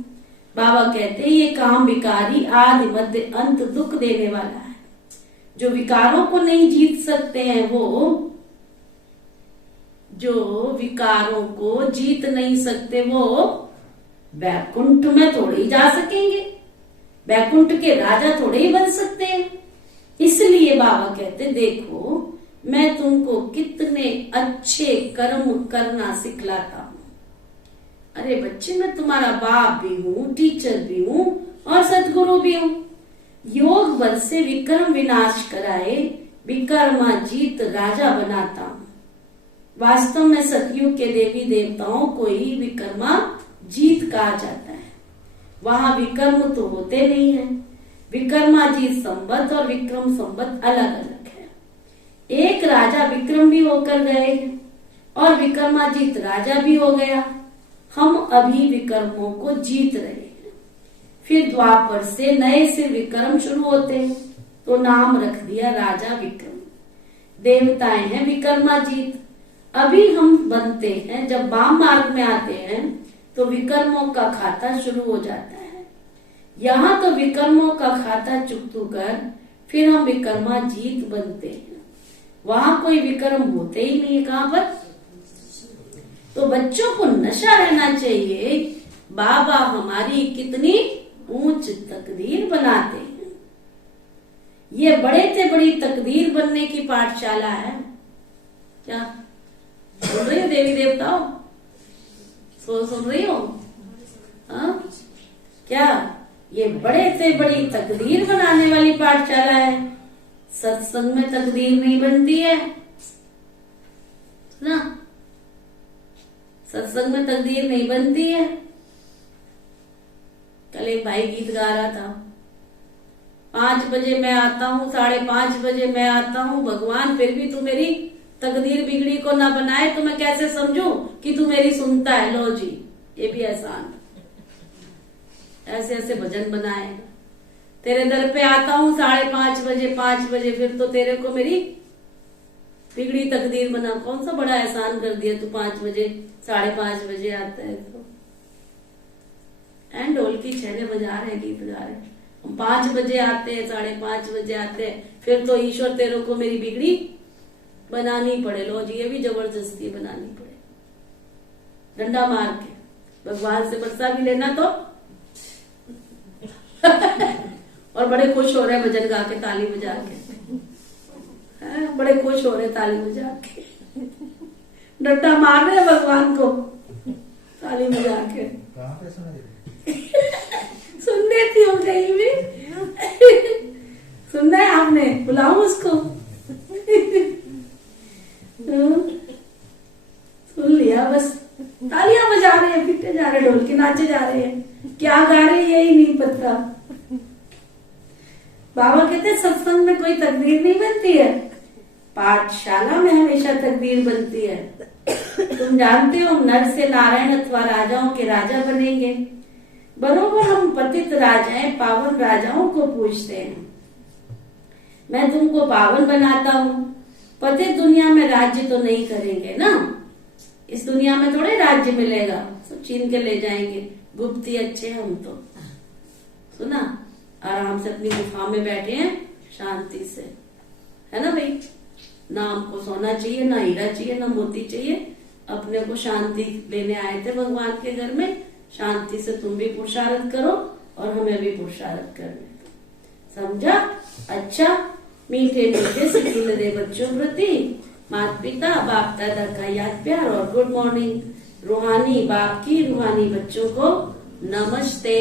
बाबा कहते हैं ये काम विकारी आदि मध्य अंत दुख देने वाला है। जो विकारों को नहीं जीत सकते हैं, वो जो विकारों को जीत नहीं सकते वो वैकुंठ में थोड़े ही जा सकेंगे, वैकुंठ के राजा थोड़े ही बन सकते हैं। इसलिए बाबा कहते देखो मैं तुमको कितने अच्छे कर्म करना सिखलाता हूं। अरे बच्चे मैं तुम्हारा बाप भी हूँ, टीचर भी हूँ और सदगुरु भी हूँ। योग बल से विक्रम विनाश कराए विक्रमाजीत राजा बनाता हूँ। वास्तव में सतयुग के देवी देवताओं को ही विक्रमा जीत कहा जाता है। वहां विक्रम तो होते नहीं है। विक्रमाजीत संवत और विक्रम संवत अलग अलग है। एक राजा विक्रम भी होकर गए और विक्रमाजीत राजा भी हो गया। हम अभी विक्रमों को जीत रहे हैं। फिर द्वापर से नए से विक्रम शुरू होते हैं तो नाम रख दिया राजा विक्रम। देवताएं हैं विक्रमाजीत। अभी हम बनते हैं, जब वाम मार्ग में आते हैं तो विक्रमों का खाता शुरू हो जाता है। यहाँ तो विक्रमों का खाता चुकतू कर फिर हम विक्रमाजीत बनते हैं। वहां कोई विक्रम होते ही नहीं है। कहाँ पर? तो बच्चों को नशा रहना चाहिए बाबा हमारी कितनी ऊंच तकदीर बनाते हैं। ये बड़े से बड़ी तकदीर बनने की पाठशाला है। क्या सुन रही हो देवी देवताओं? सुन रही हो? हाँ? क्या ये बड़े से बड़ी तकदीर बनाने वाली पाठशाला है। सत्संग में तकदीर नहीं बनती है ना। सत्संग में तकदीर नहीं बनती है। कल एक भाई गीत गा रहा था, 5 बजे मैं आता हूँ, 5:30 बजे मैं आता हूँ, भगवान फिर भी तू मेरी तकदीर बिगड़ी को ना बनाए तो मैं कैसे समझूं कि तू मेरी सुनता है। लो जी, ये भी एहसान। ऐसे ऐसे भजन बनाए, तेरे दर पे आता हूँ 5:30 बजे, 5 बजे, फिर तो तेरे को मेरी बिगड़ी तकदीर बना। कौन सा बड़ा एहसान कर दिया तू 5 बजे 5:30 बजे आता है तो। एंड ढोल की छेने बजा रहे, गीत गा रहे, हम 5 बजे आते हैं, 5:30 बजे आते हैं, फिर तो ईश्वर तेरे को मेरी बिगड़ी बनानी पड़े। लो जी, ये भी जबरदस्ती बनानी पड़े, डंडा मार के। भगवान से बरसा भी लेना तो और बड़े खुश हो रहे भजन गा के, ताली बजा के, बड़े खुश हो रहे ताली बजा के, डंडा मार रहे भगवान को ताली बजा के। कहाँ पे सुनाई? सुन देती हूँ कहीं भी। सुनना है आपने? बुलाऊं उसको? सुन लिया बस। तालियां बजा रहे हैं, पीटे जा रहे, ढोल के नाचे जा रहे हैं, क्या गा रहे हैं यही नहीं पता। बाबा कहते हैं सत्संग में कोई तकदीर नहीं बनती है, पाठशाला में हमेशा तकदीर बनती है। तुम जानते हो नर से नारायण अथवा राजाओं के राजा बनेंगे। बरोबर हम पतित राजाएं पावन राजाओं को पूछते हैं, मैं तुमको पावन बनाता हूँ। पतित दुनिया में राज्य तो नहीं करेंगे ना, इस दुनिया में थोड़े राज्य मिलेगा, सब छीन के ले जाएंगे। गुप्ती अच्छे हम तो, सुना, आराम से अपनी गुफा में बैठे हैं शांति से, है ना भाई। ना हमको सोना चाहिए, ना हीरा चाहिए, ना मोती चाहिए, अपने को शांति लेने आए थे भगवान के घर में। शांति से तुम भी पुरुषार्थ करो और हमें भी पुरुषार्थ करने दो, समझा? अच्छा, मीठे मीठे सिखिल दे बच्चों प्रति माता पिता बाप दादा का याद प्यार और गुड मॉर्निंग। रूहानी बाप की रूहानी बच्चों को नमस्ते।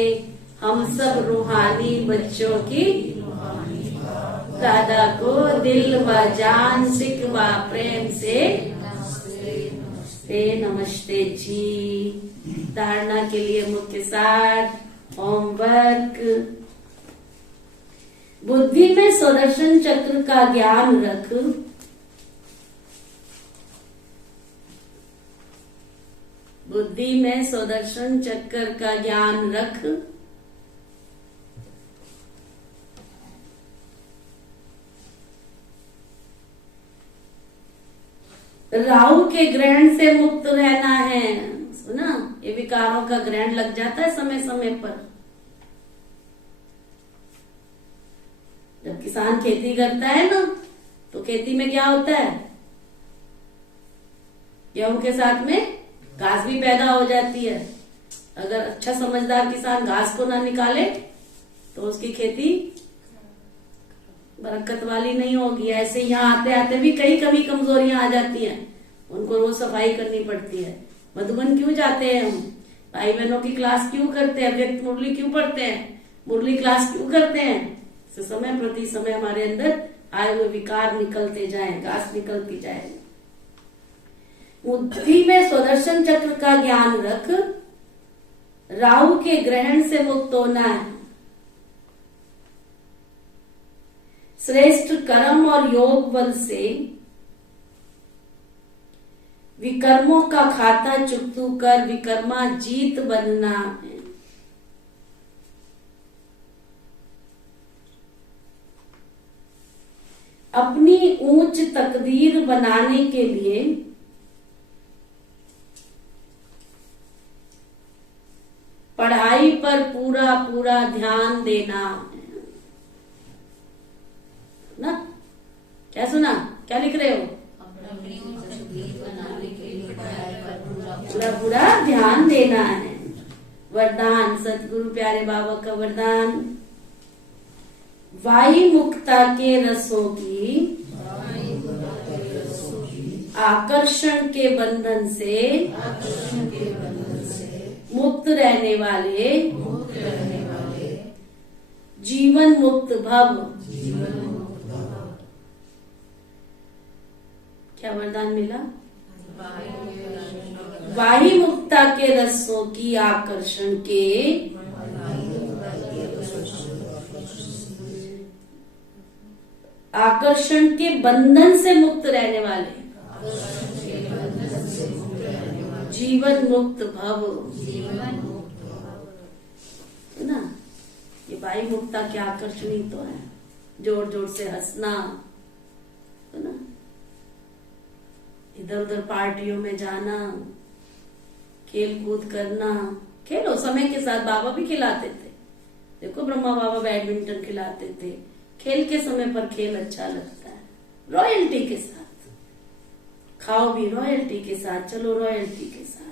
हम सब रूहानी बच्चों की दादा को दिल व जान सिख व प्रेम से नमस्ते जी। धारणा के लिए मुख्य सार, होमवर्क। बुद्धि में सुदर्शन चक्र का ज्ञान रख, बुद्धि में सुदर्शन चक्र का ज्ञान रख। राहु के ग्रहण से मुक्त रहना है। सुना, ये विकारों का ग्रहण लग जाता है समय समय पर। जब किसान खेती करता है ना, तो खेती में क्या होता है, गेहूं के साथ में घास भी पैदा हो जाती है। अगर अच्छा समझदार किसान घास को ना निकाले तो उसकी खेती बरकत वाली नहीं होगी। ऐसे यहाँ आते आते भी कई कमी कमजोरियां आ जाती हैं, उनको रोज सफाई करनी पड़ती है। मधुबन क्यों जाते हैं हम, भाई बहनों की क्लास क्यों करते हैं, व्यक्त मुरली क्यों पढ़ते हैं, मुरली क्लास क्यों करते हैं? समय प्रति समय हमारे अंदर आए हुए विकार निकलते जाएं, घास निकलती जाए। बुद्धि में सुदर्शन चक्र का ज्ञान रख, राहु के ग्रहण से मुक्त होना है। श्रेष्ठ कर्म और योग बल से विकर्मों का खाता चुकतू कर विकर्मा जीत बनना है। अपनी ऊंच तकदीर बनाने के लिए पढ़ाई पर पूरा पूरा ध्यान देना है ना। क्या सुना, क्या लिख रहे हो? पूरा पूरा ध्यान देना है। वरदान, सतगुरु प्यारे बाबा का वरदान, वायु मुक्ता के रसों की आकर्षण के बंधन से मुक्त रहने वाले जीवन मुक्त भव। क्या वरदान मिला? वाही मुक्ता के रसों की आकर्षण के बंधन से मुक्त रहने वाले जीवन मुक्त भव, है ना। ये वाही मुक्ता के आकर्षण ही तो है, जोर जोर से हंसना, है ना, इधर उधर पार्टियों में जाना, खेल कूद करना। खेलो समय के साथ, बाबा भी खिलाते थे, देखो ब्रह्मा बाबा बैडमिंटन खिलाते थे। खेल के समय पर खेल अच्छा लगता है, रॉयल्टी के साथ खाओ भी, रॉयल्टी के साथ चलो, रॉयल्टी के साथ।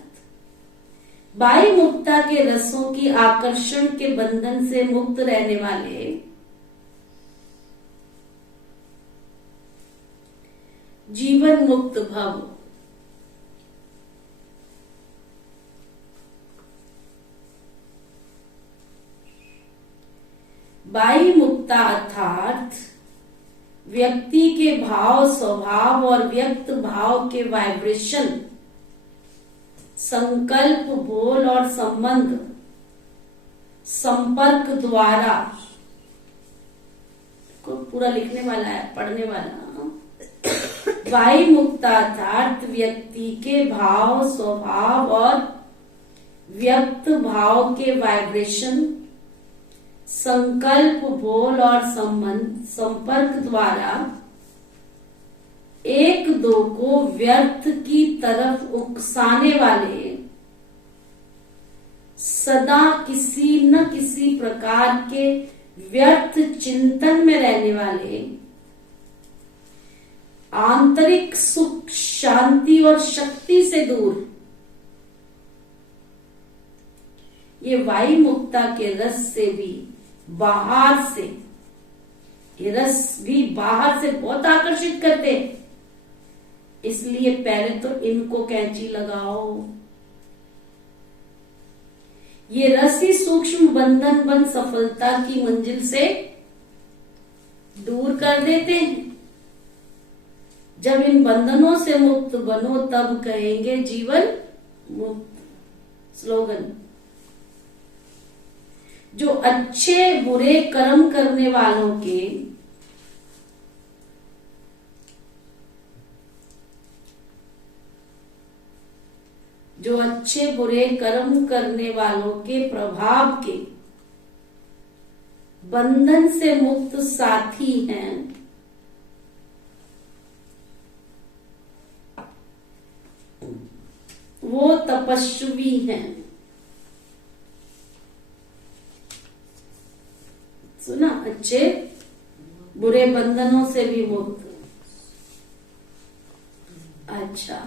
वाही मुक्ता के रसों की आकर्षण के बंधन से मुक्त रहने वाले जीवन मुक्त भव, वाही मुक्ता अर्थात व्यक्ति के भाव, स्वभाव और व्यक्त भाव के वाइब्रेशन, संकल्प, बोल और संबंध, संपर्क द्वारा, को पूरा लिखने वाला है, पढ़ने वाला। वाही मुक्तार्थ व्यक्ति के भाव, स्वभाव और व्यक्त भाव के वाइब्रेशन, संकल्प, बोल और संबंध, संपर्क द्वारा एक दो को व्यर्थ की तरफ उकसाने वाले, सदा किसी न किसी प्रकार के व्यर्थ चिंतन में रहने वाले, आंतरिक सुख, शांति और शक्ति से दूर, ये वाही मुक्ता के रस से भी बाहर से, ये रस भी बाहर से बहुत आकर्षित करते हैं। इसलिए पहले तो इनको कैंची लगाओ। ये रस ही सूक्ष्म बंधन बन सफलता की मंजिल से दूर कर देते हैं। जब इन बंधनों से मुक्त बनो तब कहेंगे जीवन मुक्त। स्लोगन। जो अच्छे बुरे कर्म करने वालों के प्रभाव के बंधन से मुक्त साथी हैं, वो तपस्वी हैं। सुना, अच्छे बुरे बंधनों से भी मुक्त। अच्छा,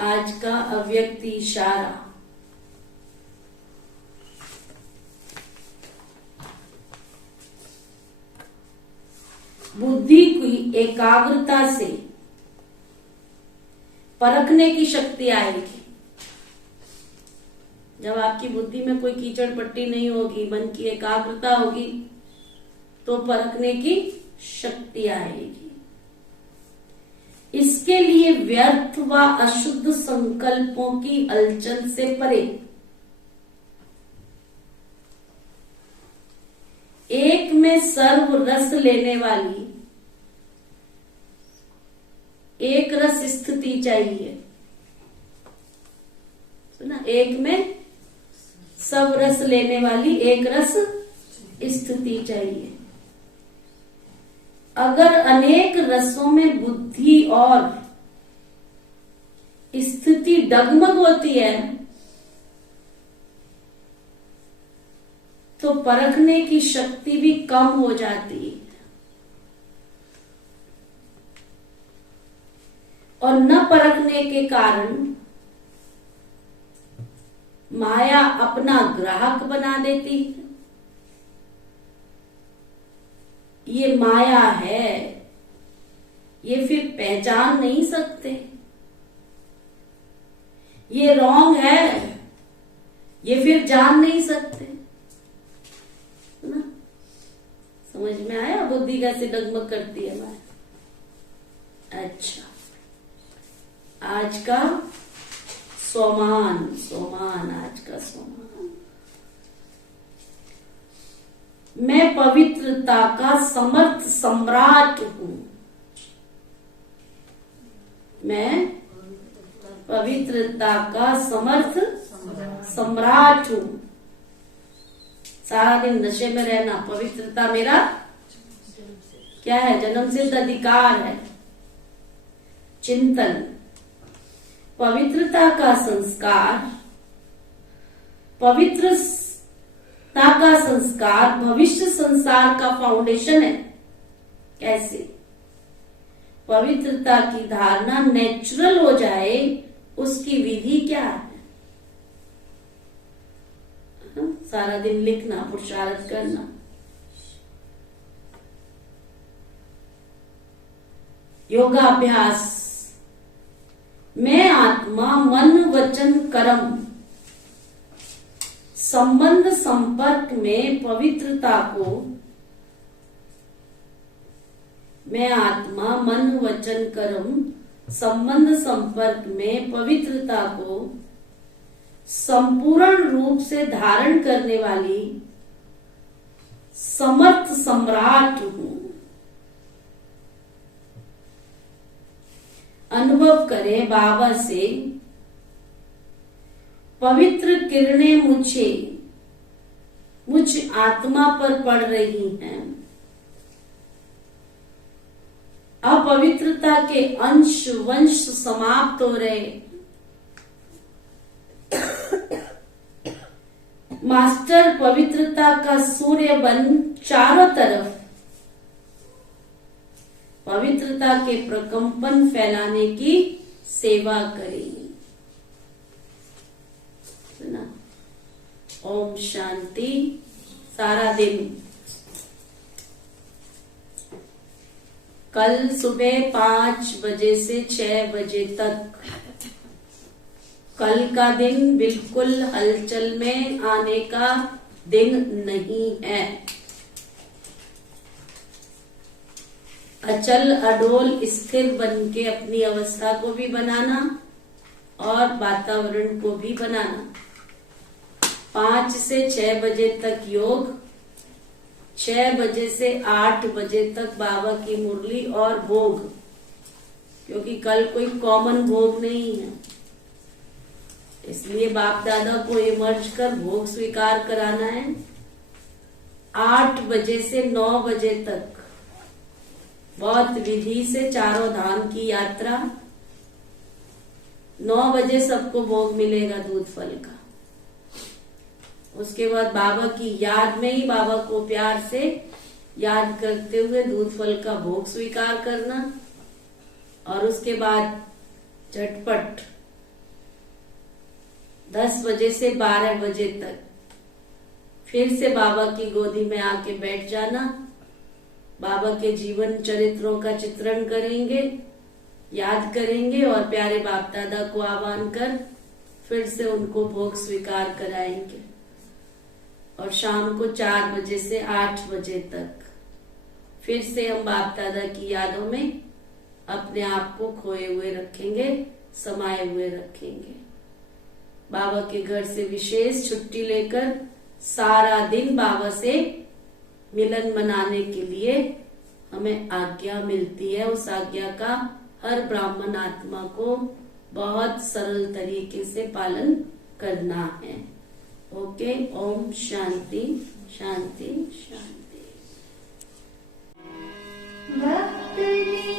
आज का अव्यक्त इशारा। बुद्धि की एकाग्रता से परखने की शक्ति आएगी। जब आपकी बुद्धि में कोई कीचड़ पट्टी नहीं होगी, मन की एकाग्रता होगी, तो परखने की शक्ति आएगी। इसके लिए व्यर्थ व अशुद्ध संकल्पों की हलचल से परे एक में सर्व रस लेने वाली एक रस स्थिति चाहिए। सुना, एक में सब रस लेने वाली एक रस स्थिति चाहिए। अगर अनेक रसों में बुद्धि और स्थिति डगमग होती है तो परखने की शक्ति भी कम हो जाती है और न परखने के कारण माया अपना ग्राहक बना देती है। ये माया है, ये फिर पहचान नहीं सकते। ये रॉन्ग है, ये फिर जान नहीं सकते ना। समझ में आया बुद्धि कैसे डगमग करती है माया। अच्छा, आज का सोमान, सोमान, आज का सोमान। मैं पवित्रता का समर्थ सम्राट हूं। मैं पवित्रता का समर्थ सम्राट हूं। सारा दिन नशे में रहना, पवित्रता मेरा क्या है? जन्मसिद्ध अधिकार है। चिंतन, पवित्रता का संस्कार, पवित्रता का संस्कार भविष्य संसार का फाउंडेशन है। कैसे? पवित्रता की धारणा नेचुरल हो जाए, उसकी विधि क्या है? सारा दिन लिखना, पुरुषार्थ करना। योगाभ्यास, मैं आत्मा मन वचन कर्म संबंध संपर्क में पवित्रता को, मैं आत्मा मन वचन कर्म संबंध संपर्क में पवित्रता को संपूर्ण रूप से धारण करने वाली समर्थ सम्राट हूं। अनुभव करें बाबा से, पवित्र किरणें मुझ आत्मा पर पड़ रही हैं। अपवित्रता के अंश वंश समाप्त हो रहे। मास्टर पवित्रता का सूर्य बन चारों तरफ पवित्रता के प्रकंपन फैलाने की सेवा करेंगे। सुना? ओम शांति। सारा दिन कल सुबह 5 बजे से 6 बजे तक, कल का दिन बिल्कुल हलचल में आने का दिन नहीं है। अचल अडोल स्थिर बन के अपनी अवस्था को भी बनाना और वातावरण को भी बनाना। 5 से 6 बजे तक योग, 6 बजे से 8 बजे तक बाबा की मुरली और भोग, क्योंकि कल कोई कॉमन भोग नहीं है, इसलिए बाप दादा को इमर्ज कर भोग स्वीकार कराना है। 8 बजे से 9 बजे तक बहुत विधि से चारों धाम की यात्रा। 9 बजे सबको भोग मिलेगा दूध फल का। उसके बाद बाबा की याद में ही बाबा को प्यार से याद करते हुए दूध फल का भोग स्वीकार करना। और उसके बाद झटपट 10 बजे से 12 बजे तक फिर से बाबा की गोदी में आके बैठ जाना। बाबा के जीवन चरित्रों का चित्रण करेंगे, याद करेंगे और प्यारे बाप दादा को आह्वान कर फिर से उनको भोग स्वीकार कराएंगे। और शाम को 4 बजे से 8 बजे तक फिर से हम बाप दादा की यादों में अपने आप को खोए हुए रखेंगे, समाये हुए रखेंगे। बाबा के घर से विशेष छुट्टी लेकर सारा दिन बाबा से मिलन मनाने के लिए हमें आज्ञा मिलती है। उस आज्ञा का हर ब्राह्मण आत्मा को बहुत सरल तरीके से पालन करना है। ओके, ओम शांति शांति शांति। भक्त ने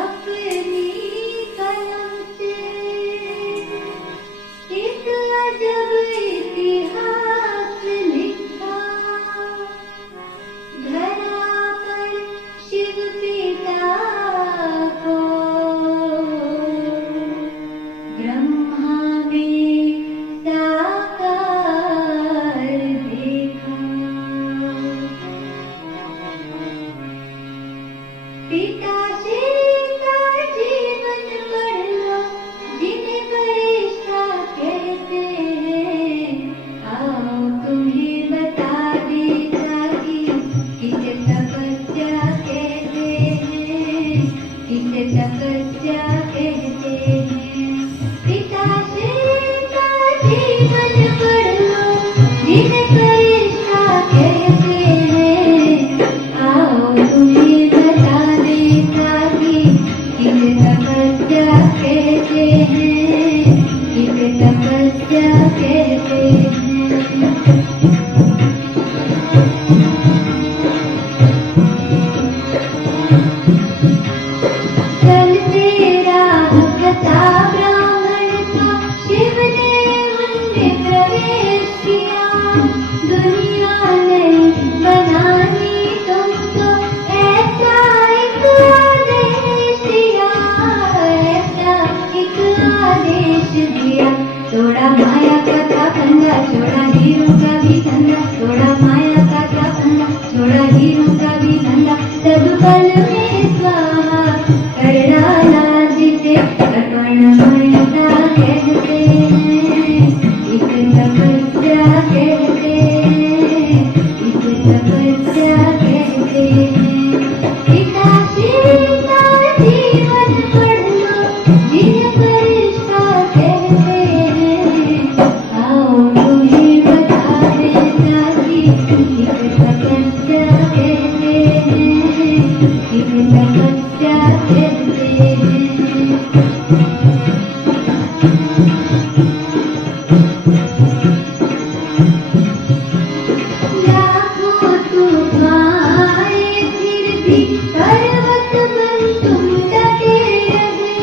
अपनी कलम से एक अजब इतिहास लिखा। धरा पर शिव पिता को ब्रह्मा ने साकार देखा। पिता श्री का जीवन पढ़ लो, जिन्हें फरिश्ता कहते हैं। आओ तुम्हें बता देता कि किसे तपस्या कहते हैं, किसे तपस्या कहते हैं। पिता श्री छोड़ा माया का था फंदा, छोड़ा हीरो का भी धंधा, छोड़ा माया का था फंदा, छोड़ा हीरो का भी धंधा, सब बल में स्वाहा कर डाला जिसे अर्पण मयता कहते हैं, इस तपस्या कहते हैं, इस तपस्या कहते हैं। पिता शिव का जीवन पढ़ लो, जिन्हें फरिश्ता कहते हैं, आओ तुम्हें बता दें साथी, इस तपस्या कहते हैं, इस तपस्या कहते हैं। लाखों तूफान आए फिर भी पर्वत बन तुम डटे रहे,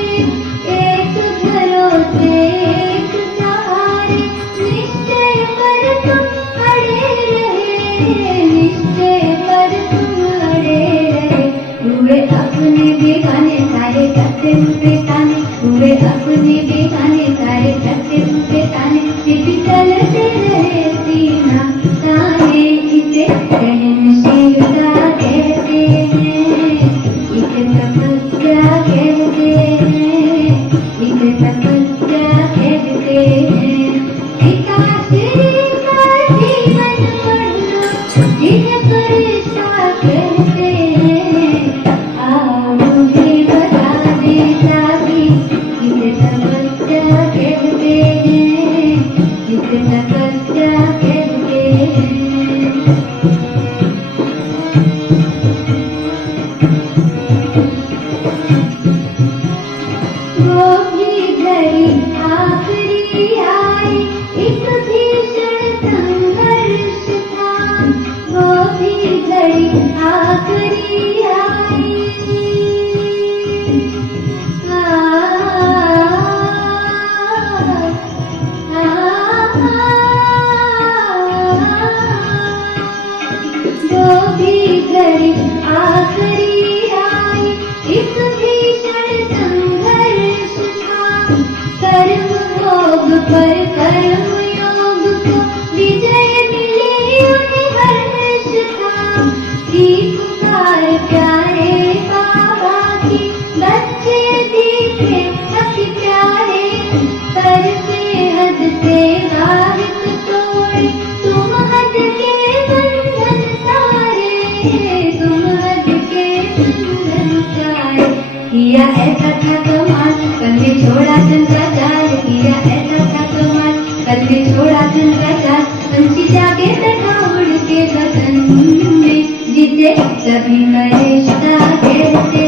एक भरोसे एक सहारे, निश्चय पर तुम अड़े रहे, निश्चय पर तुम अड़े रहे। हुए अपने बेगाने सारे करते पे ताने, हुए अपने बेगाने सारे करते पे ताने, फिर भी चलते रहे सीना ताने, इसे सहनशीलता कहते हैं, इसे तपस्या कहते हैं, इसे तपस्या कहते हैं। पिता श्री का जीवन पढ़ लो, जिन्हें फरिश्ता कहते हैं, आओ मुझे बता दें साथी, इसे तपस्या कहते हैं, इसे तपस्या कहते हैं। वो भी घड़ी आखिरी आई, एक भीषण संघर्ष था, वो भी घड़ी आखिरी आई। वो भी घड़ी आखिरी आई, एक भीषण संघर्ष था, कर्म भोग पर कर्म योग को विजय मिली उन्हें हर्ष था। की पुकार प्यारे बाबा की, बच्चे दिखे अति प्यारे, पर बेहद से वाहित तोड़े तुम हद के बंधन सारे, तुम हद के बंधन सारे। किया ऐसा था कमाल, कल में छोड़ा चंद्राचार, किया ऐसा था कमाल, कल में छोड़ा चंद्राचार, पंछी जाके बैठा उड़ के गगन में, जिसे सभी फरिश्ता कहते